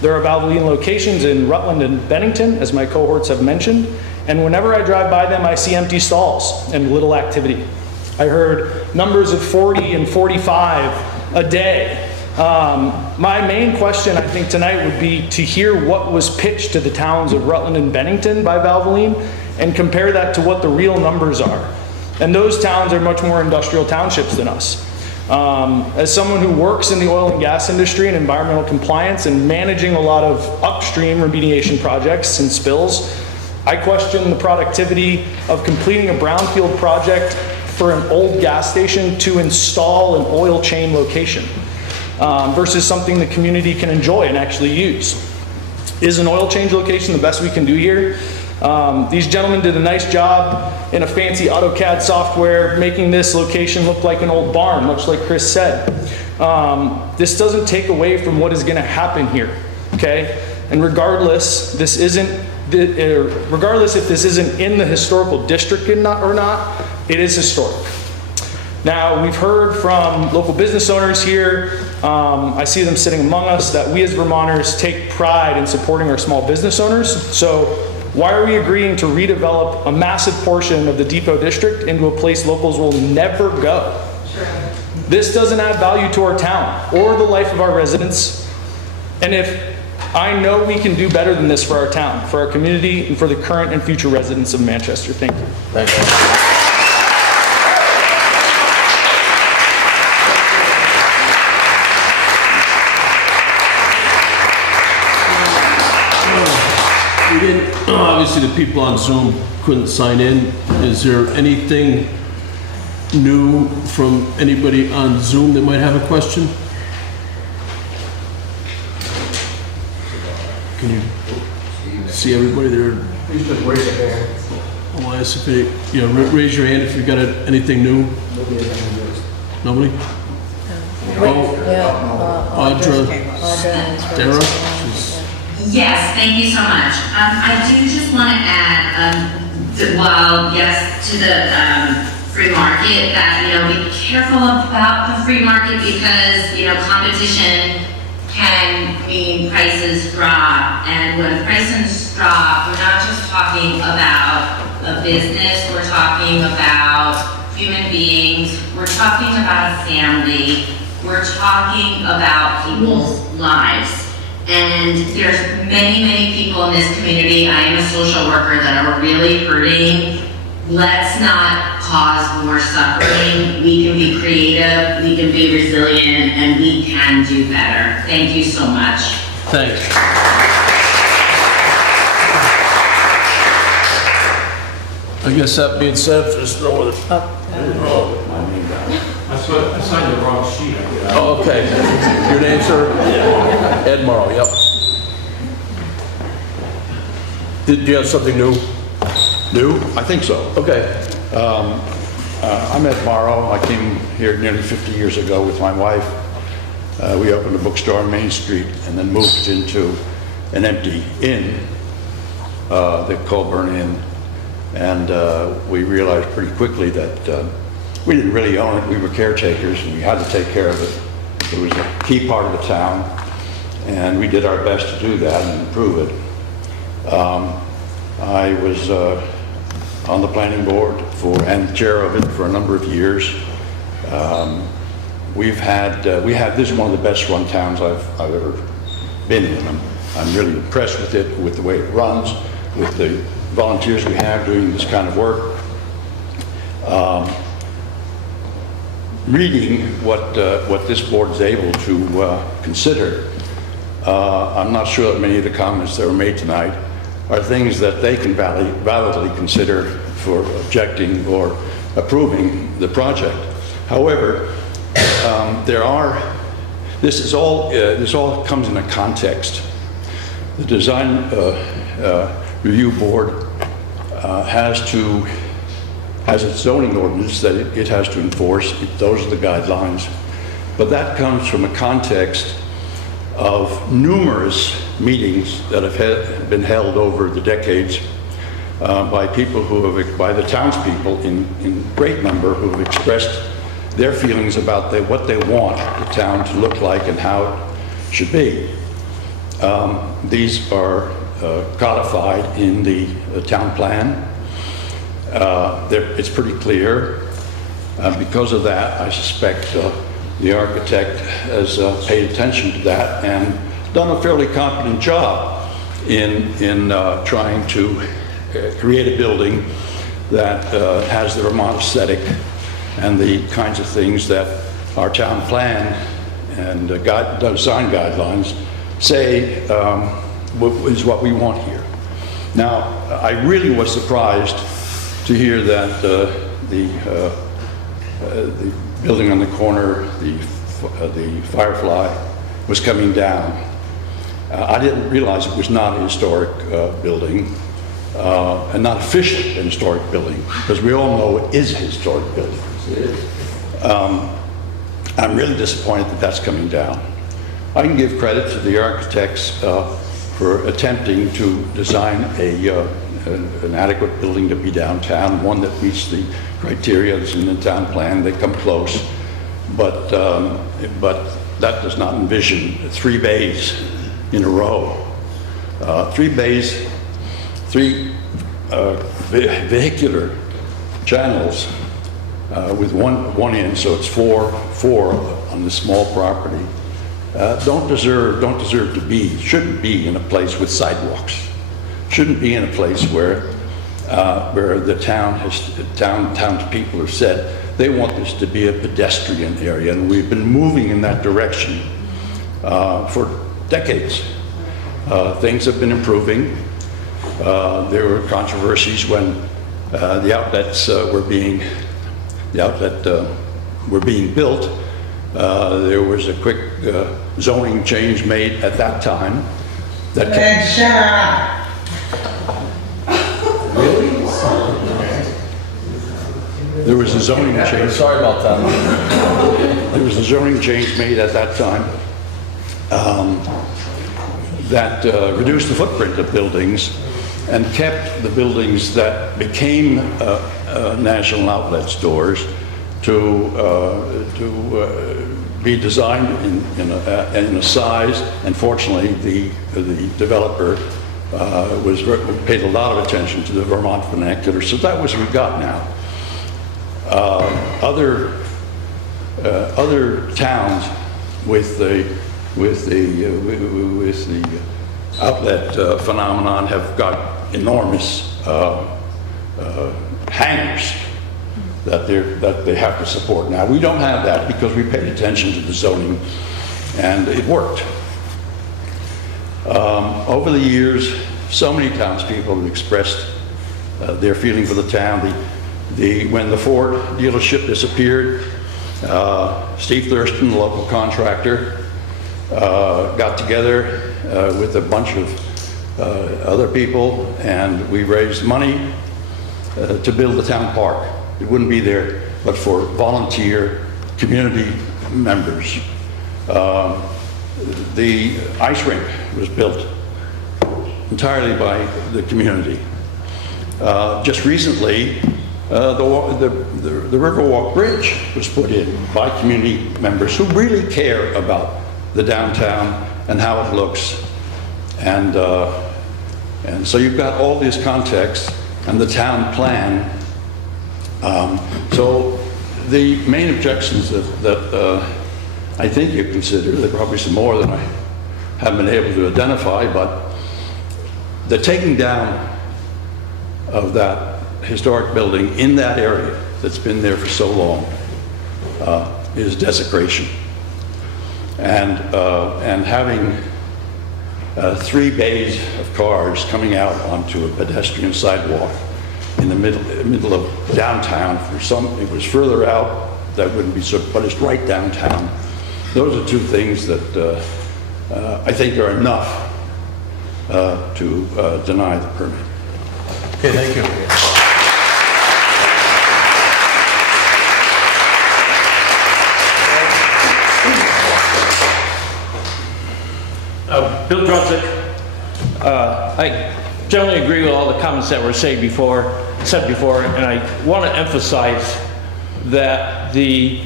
There are Valvoline locations in Rutland and Bennington, as my cohorts have mentioned, and whenever I drive by them, I see empty stalls and little activity. I heard numbers of 40 and 45 a day. My main question, I think, tonight would be to hear what was pitched to the towns of Rutland and Bennington by Valvoline and compare that to what the real numbers are. And those towns are much more industrial townships than us. As someone who works in the oil and gas industry and environmental compliance and managing a lot of upstream remediation projects and spills, I question the productivity of completing a brownfield project for an old gas station to install an oil chain location versus something the community can enjoy and actually use. Is an oil change location the best we can do here? These gentlemen did a nice job in a fancy AutoCAD software making this location look like an old barn, much like Chris said. This doesn't take away from what is going to happen here, okay? And regardless if this isn't in the historical district or not, it is historic. Now, we've heard from local business owners here, I see them sitting among us, that we as Vermonters take pride in supporting our small business owners. So why are we agreeing to redevelop a massive portion of the Depot District into a place locals will never go? Sure. This doesn't add value to our town or the life of our residents. And I know we can do better than this for our town, for our community, and for the current and future residents of Manchester. Thank you. Thank you. Obviously, the people on Zoom couldn't sign in. Is there anything new from anybody on Zoom that might have a question? Can you see everybody there? Please just raise your hand. I'll ask if raise your hand if you've got anything new. Nobody? Audra, Dara? Yes, thank you so much. I do just want to add, to the free market, that, be careful about the free market because, competition can mean prices drop. And when prices drop, we're not just talking about a business, we're talking about human beings, we're talking about a family, we're talking about people's lives. And there's many, many people in this community, I am a social worker, that are really hurting. Let's not cause more suffering. We can be creative, we can be resilient, and we can do better. Thank you so much. Thanks. I guess that being said, just throw it. I signed the wrong sheet. Oh, okay. Your name, sir? Ed Morrow, yep. Did you have something new? New? I think so. Okay. I'm Ed Morrow. I came here nearly 50 years ago with my wife. We opened a bookstore on Main Street and then moved into an empty inn, the Colburn Inn. And we realized pretty quickly that we didn't really own it. We were caretakers and we had to take care of it. It was a key part of the town, and we did our best to do that and improve it. I was on the planning board and chair of it for a number of years. We have this is one of the best run towns I've ever been in. I'm really impressed with it, with the way it runs, with the volunteers we have doing this kind of work. Reading what this board is able to consider, I'm not sure that many of the comments that were made tonight are things that they can validly consider for objecting or approving the project. However, this all comes in a context. The design review board has its zoning ordinance that it has to enforce. Those are the guidelines. But that comes from a context of numerous meetings that have been held over the decades by people by the townspeople in great number who have expressed their feelings about what they want the town to look like and how it should be. These are codified in the town plan. It's pretty clear. Because of that, I suspect the architect has paid attention to that and done a fairly competent job in trying to create a building that has the Vermont aesthetic and the kinds of things that our town plan and design guidelines say is what we want here. Now, I really was surprised to hear that the building on the corner, the Firefly, was coming down. I didn't realize it was not a historic building and not officially an historic building, because we all know it is a historic building. I'm really disappointed that that's coming down. I can give credit to the architects for attempting to design an adequate building to be downtown, one that meets the criteria that's in the town plan. They come close, but that does not envision 3 bays in a row. 3 bays, 3 vehicular channels with one in, so it's four on this small property. Don't deserve to be, shouldn't be in a place with sidewalks. Shouldn't be in a place where the townspeople have said they want this to be a pedestrian area, and we've been moving in that direction for decades. Things have been improving. There were controversies when the outlets were being built. There was a quick zoning change made at that time. Really? There was a zoning change. Sorry about that. There was a zoning change made at that time that reduced the footprint of buildings and kept the buildings that became national outlet stores to be designed in a size. Unfortunately, the developer paid a lot of attention to the Vermont vernacular, so that was what we got now. Other towns with the outlet phenomenon have got enormous hangars that they have to support. Now, we don't have that because we paid attention to the zoning, and it worked. Over the years, so many townspeople have expressed their feeling for the town. When the Ford dealership disappeared, Steve Thurston, the local contractor, got together with a bunch of other people, and we raised money to build the town park. It wouldn't be there but for volunteer community members. The ice rink was built entirely by the community. Just recently, the Riverwalk Bridge was put in by community members who really care about the downtown and how it looks. And so you've got all these contexts and the town plan. So the main objections that I think you consider, there are probably some more than I haven't been able to identify, but the taking down of that historic building in that area that's been there for so long is desecration. And having 3 bays of cars coming out onto a pedestrian sidewalk in the middle of downtown, it was further out, that wouldn't be so, but it's right downtown. Those are 2 things that I think are enough to deny the permit. Okay, thank you. Bill Drudzik. I generally agree with all the comments that were said before, and I want to emphasize that the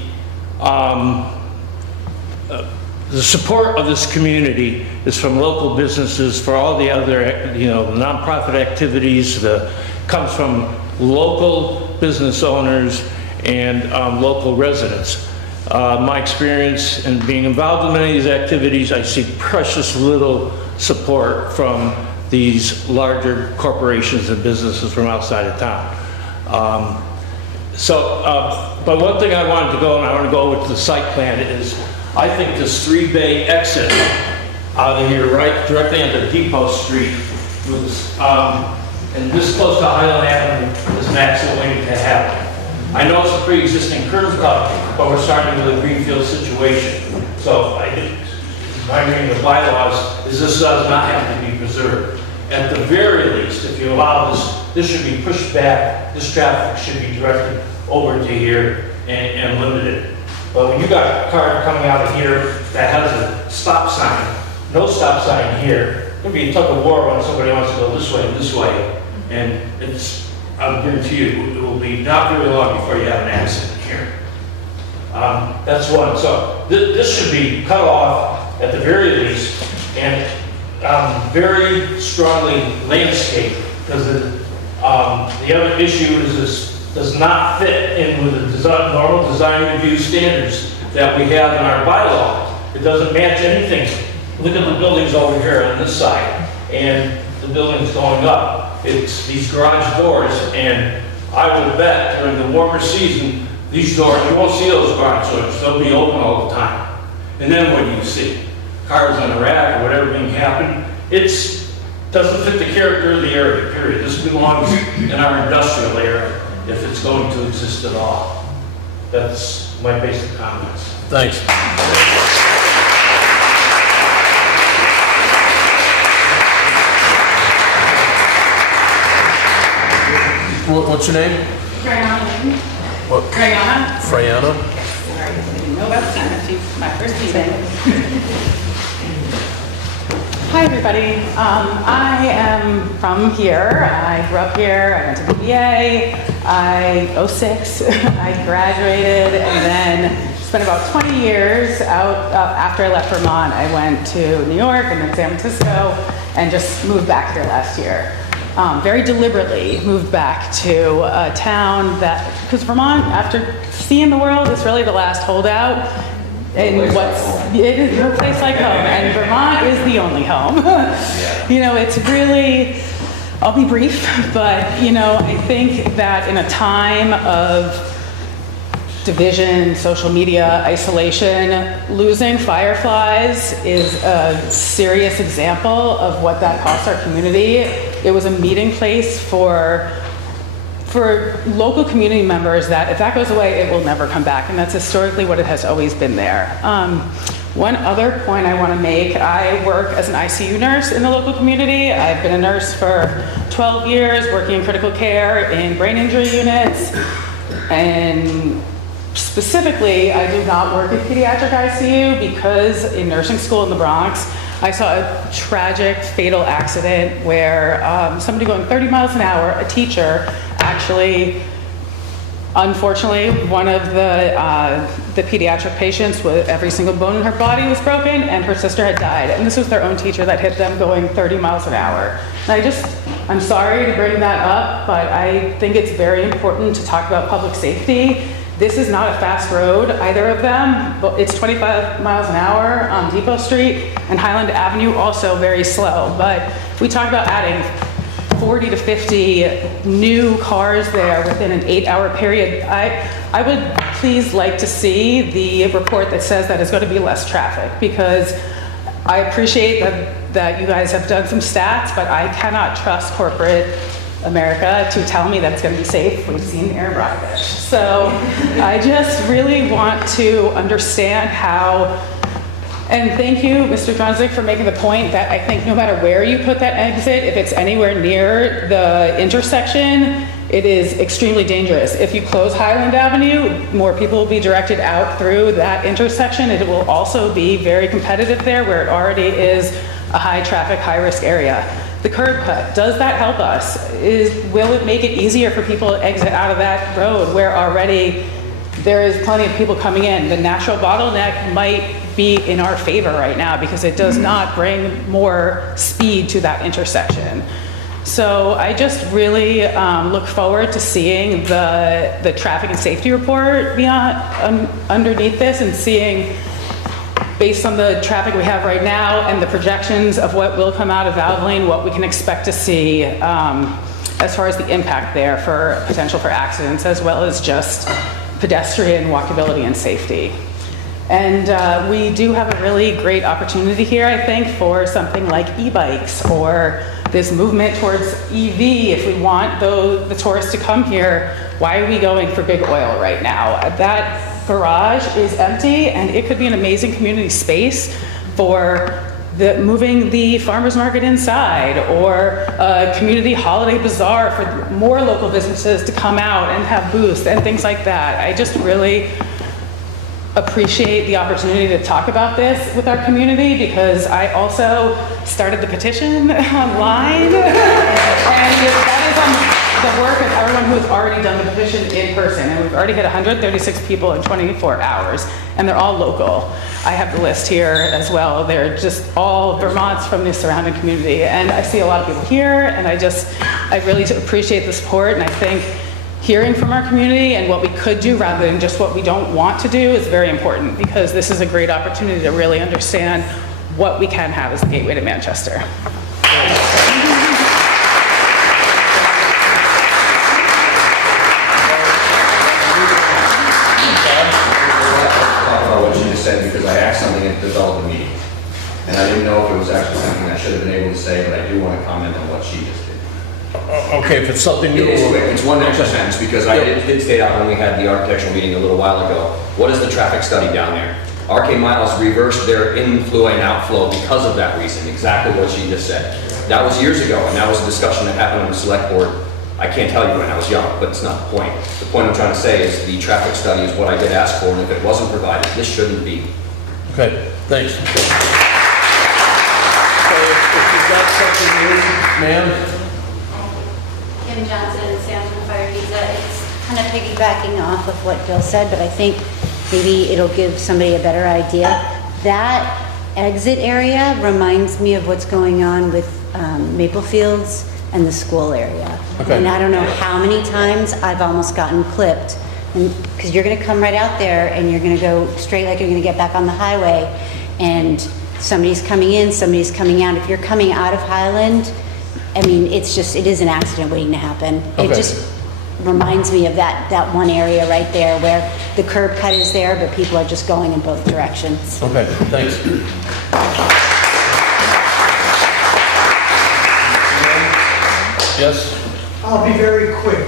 support of this community is from local businesses for all the other, nonprofit activities. Comes from local business owners and local residents. My experience in being involved in many of these activities, I see precious little support from these larger corporations and businesses from outside of town. But one thing I wanted to go, and I want to go over to the site plan, is I think this 3-bay exit out of here, right directly onto Depot Street, was, and this close to Highland Avenue, is an accident waiting to happen. I know it's a pre-existing curb cut, but we're starting with a greenfield situation. So my reading of the bylaws is this does not have to be preserved. At the very least, if you allow this should be pushed back. This traffic should be directed over to here and limited. But when you got a car coming out of here that has a stop sign, no stop sign here, it's going to be a tug of war when somebody wants to go this way. And I'll guarantee you, it will be not very long before you have an accident here. That's one. So this should be cut off at the very least, and very strongly landscaped, because the other issue is this does not fit in with the normal design review standards that we have in our bylaw. It doesn't match anything. Look at the buildings over here on this side, and the buildings going up. It's these garage doors, and I would bet during the warmer season, these doors, you won't see those garage doors. They'll be open all the time. And then what do you see? Cars on the rack or whatever being happen. It doesn't fit the character of the area, period. This belongs in our industrial area if it's going to exist at all. That's my basic comments. Thanks. What's your name? Frayana. What? Frayana. Frayana? Sorry, I didn't know about that. It's my first meeting. Hi, everybody. I am from here. I grew up here. I went to BBA. 06, I graduated, and then spent about 20 years out. After I left Vermont, I went to New York and then San Francisco, and just moved back here last year. Very deliberately moved back to a town that, because Vermont, after seeing the world, is really the last holdout. And it is no place like home, and Vermont is the only home. It's really, I'll be brief, but I think that in a time of division, social media, isolation. Losing Fireflies is a serious example of what that costs our community. It was a meeting place for local community members that if that goes away, it will never come back. And that's historically what it has always been there. One other point I want to make, I work as an ICU nurse in the local community. I've been a nurse for 12 years, working in critical care in brain injury units. And specifically, I do not work in pediatric ICU because in nursing school in the Bronx, I saw a tragic, fatal accident where somebody going 30 miles an hour, a teacher, actually, unfortunately, one of the pediatric patients, with every single bone in her body was broken, and her sister had died. And this was their own teacher that hit them going 30 miles an hour. And I'm sorry to bring that up, but I think it's very important to talk about public safety. This is not a fast road, either of them, but it's 25 miles an hour on Depot Street, and Highland Avenue also very slow. But if we talk about adding 40 to 50 new cars there within an 8-hour period, I would please like to see the report that says that it's going to be less traffic, because I appreciate that you guys have done some stats, but I cannot trust corporate America to tell me that it's going to be safe. We've seen Aaron Brockovich. So I just really want to understand how, and thank you, Mr. Drunzik, for making the point that I think no matter where you put that exit, if it's anywhere near the intersection, it is extremely dangerous. If you close Highland Avenue, more people will be directed out through that intersection. It will also be very competitive there, where it already is a high traffic, high risk area. The curb cut, does that help us? Will it make it easier for people to exit out of that road where already there is plenty of people coming in? The natural bottleneck might be in our favor right now because it does not bring more speed to that intersection. So I just really look forward to seeing the traffic and safety report beyond underneath this, and seeing, based on the traffic we have right now and the projections of what will come out of Valvoline, what we can expect to see as far as the impact there for potential for accidents, as well as just pedestrian walkability and safety. And we do have a really great opportunity here, I think, for something like e-bikes or this movement towards EV. If we want the tourists to come here, why are we going for big oil right now? That garage is empty, and it could be an amazing community space for moving the farmers market inside, or a community holiday bazaar for more local businesses to come out and have booths and things like that. I just really appreciate the opportunity to talk about this with our community, because I also started the petition online, and that is on the work of everyone who has already done the petition in person, and we've already hit 136 people in 24 hours, and they're all local. I have the list here as well. They're just all Vermonts from the surrounding community, and I see a lot of people here, and I really appreciate the support, and I think hearing from our community and what we could do rather than just what we don't want to do is very important, because this is a great opportunity to really understand what we can have as a gateway to Manchester. Because I asked something at the development meeting, and I didn't know if it was actually something I should have been able to say, but I do want to comment on what she just did. Okay, if it's something new. It is quick. It's one extra sentence, because I did state out when we had the architectural meeting a little while ago, what is the traffic study down there? RK Miles reversed their inflow and outflow because of that reason, exactly what she just said. That was years ago, and that was a discussion that happened on the select board. I can't tell you when I was young, but it's not the point. The point I'm trying to say is the traffic study is what I did ask for, and if it wasn't provided, this shouldn't be. Okay, thanks. So if you've got something new, ma'am? Kim Johnson, Samson Fire Pizza. It's kind of piggybacking off of what Bill said, but I think maybe it'll give somebody a better idea. That exit area reminds me of what's going on with Maple Fields and the school area. Okay. And I don't know how many times I've almost gotten clipped, because you're going to come right out there and you're going to go straight like you're going to get back on the highway, and somebody's coming in, somebody's coming out. If you're coming out of Highland, I mean, it is an accident waiting to happen. Okay. reminds me of that one area right there where the curb cut is there, but people are just going in both directions. Okay, thanks. Yes? I'll be very quick.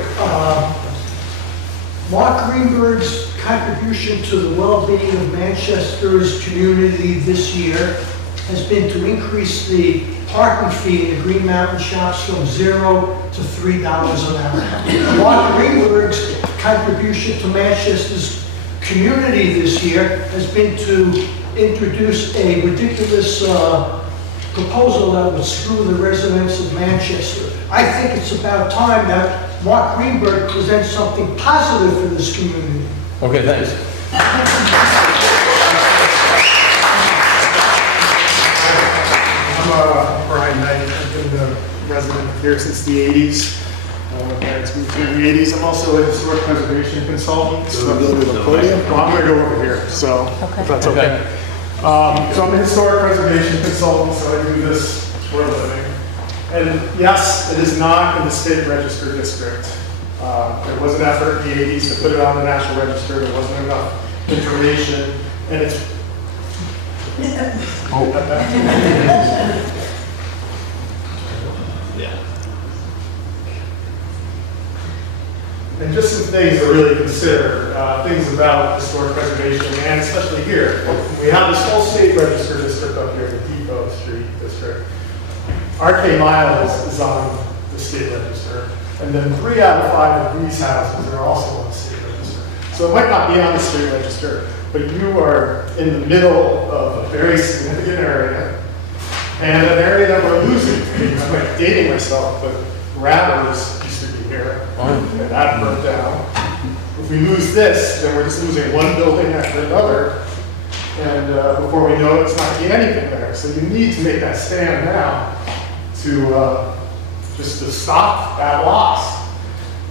Mark Greenberg's contribution to the well-being of Manchester's community this year has been to increase the parking fee in the Green Mountain shops from $0 to $3 an hour. Mark Greenberg's contribution to Manchester's community this year has been to introduce a ridiculous proposal that would screw the residents of Manchester. I think it's about time that Mark Greenberg presents something positive for this community. Okay, thanks. I'm Brian Knight. I've been a resident here since the 80s. My parents moved here in the 80s. I'm also a historic preservation consultant. So I'm going to go over here, so if that's okay. So I'm a historic preservation consultant, so I do this for a living. And yes, it is not in the state register district. There was an effort in the 80s to put it on the National Register. There wasn't enough information, and it's and just some things to really consider, things about historic preservation, and especially here. We have this whole state register district up here, the Depot Street district. RK Miles is on the state register, and then 3 out of 5 of these houses are also on the state register. So it might not be on the state register, but you are in the middle of a very significant area, and an area that we're losing. I'm like dating myself, but Rabbers used to be here, and that burnt down. If we lose this, then we're just losing one building after another, and before we know it, it's not going to be anything there. So you need to make that stand now to just to stop that loss.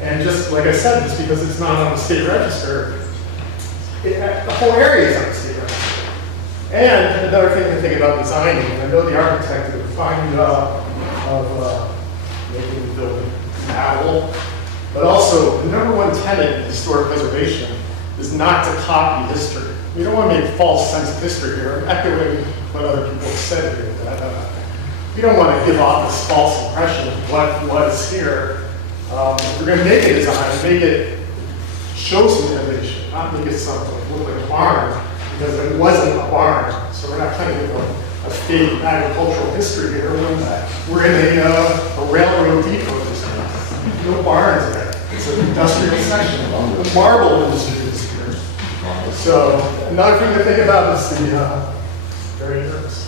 And just like I said, just because it's not on the state register, the whole area is on the state register. And another thing to think about designing, and I know the architect did a fine job of making the building habitable, but also the #1 tenet in historic preservation is not to copy history. We don't want to make a false sense of history here. I'm echoing what other people have said here. We don't want to give off this false impression of what was here. If we're going to make a design, make it show some innovation, not make it something that look like a barn, because it wasn't a barn. So we're not trying to give a fake agricultural history here. We're in a railroad depot district. No barns there. It's an industrial section. The marble industry is here. So another thing to think about is very nervous.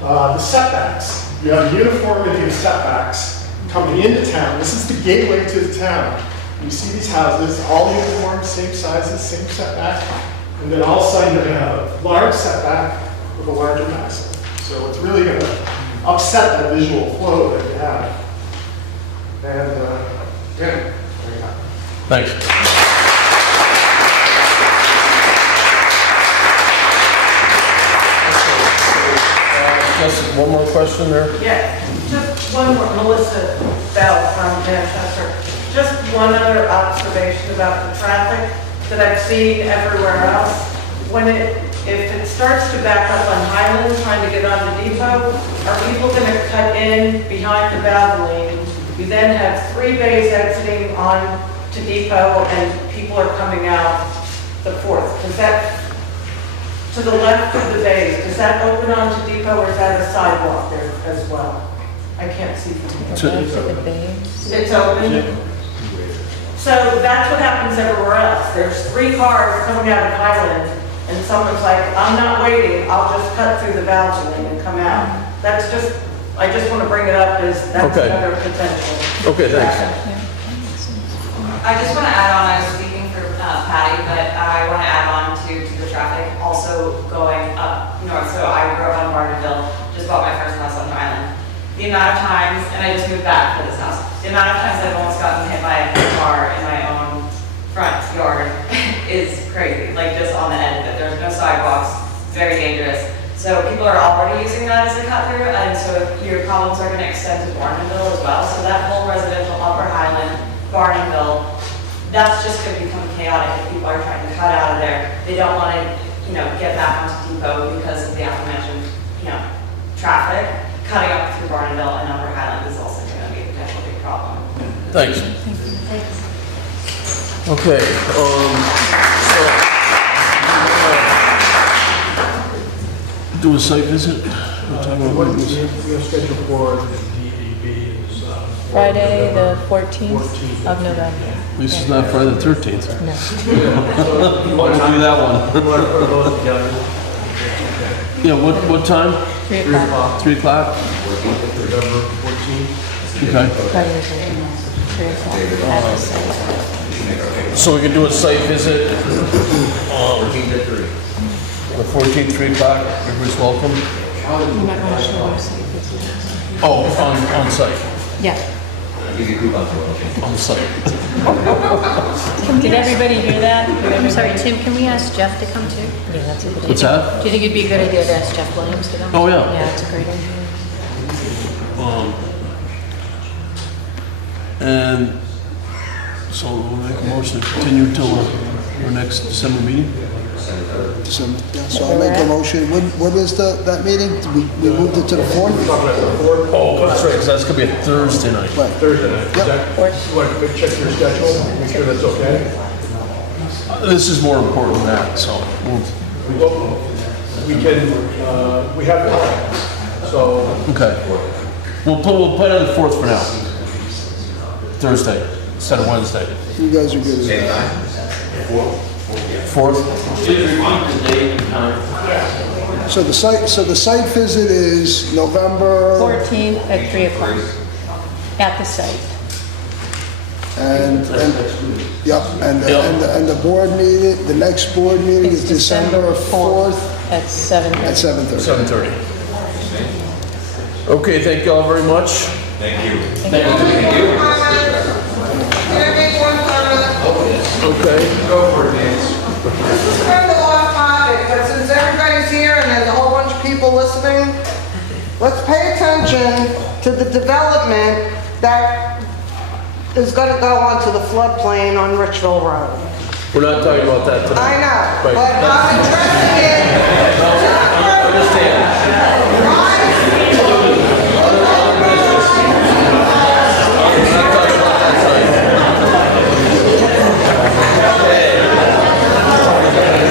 The setbacks. You have uniformity of setbacks coming into town. This is the gateway to the town. You see these houses, all uniform, same sizes, same setback, and then all of a sudden you're going to have a large setback with a larger maximum. So it's really going to upset that visual flow that you have. And yeah, there you go. Thanks. Just one more question there. Yeah, just one more. Melissa Bell from Manchester. Just one other observation about the traffic that I've seen everywhere else. If it starts to back up on Highland trying to get onto Depot, are people going to cut in behind the Valvoline? You then have 3 bays exiting on to Depot and people are coming out the 4th. Does that, to the left of the bays, does that open onto Depot or is that a sidewalk there as well? I can't see from here. It's open? So that's what happens everywhere else. There's 3 cars coming out of Highland and someone's like, I'm not waiting, I'll just cut through the Valvoline and come out. That's just, I just want to bring it up as that's Okay. another potential. Okay, thanks. I just want to add on, I was speaking for Patty, but I want to add on to the traffic also going up north. So I grew up on Barneville, just bought my first house on the island. The amount of times, and I just moved back for this house, the amount of times I've almost gotten hit by a car in my own front yard is crazy, like just on the edge of it. There's no sidewalks, very dangerous. So people are already using that as a cut through, and so your problems are going to extend to Barneville as well. So that whole residential Upper Highland Barneyville, that's just going to become chaotic if people are trying to cut out of there. They don't want to, get back onto Depot because of the aforementioned, traffic. Cutting up through Barneyville and Upper Highland is also going to be a potential big problem. Thanks. Okay, so, do a site visit? We're talking about What this. we have scheduled for the DEP is Friday, the 14th of November. At least it's not Friday the 13th. No. Why don't we do that one? You want to put those together? Yeah, what time? 3 o'clock. 3 o'clock? November 14th. Okay. Friday the 13th, 3 o'clock. At the site. So we can do a site visit, the 14th, 3 o'clock, everybody's welcome. I'm not going to show our site visit. Oh, on site, Yeah. on site. Did everybody hear that? I'm sorry, Tim, can we ask Jeff to come too? Yeah, that's a good idea. What's that? Do you think it'd be a good idea to ask Jeff Williams to come? Oh, yeah. Yeah, it's a great idea. And so we'll make a motion to continue till our next December meeting? December, yeah, so I'll make a motion. What is that meeting? We moved it to the 4th? Oh, that's right, because that's gonna be a Thursday night. Right. Thursday night. Is that- You want to check your schedule, make sure that's okay? This is more important than that, so we'll, We can, we have time, so okay. We'll put it on the 4th for now. Thursday, instead of Wednesday. You guys are good at that. 4th? So the site visit is November, 14th at 3 o'clock at the site. and the board meeting, the next board meeting is December 4th At 7. at 7:30. 7:30. Okay, thank you all very much. Thank you. Okay. Go for it, Nancy. This is kind of off topic, but since everybody's here and there's a whole bunch of people listening, let's pay attention to the development that is gonna go onto the floodplain on Richville Road. We're not talking about that tonight. I know, Right. but I'm addressing it. Understand.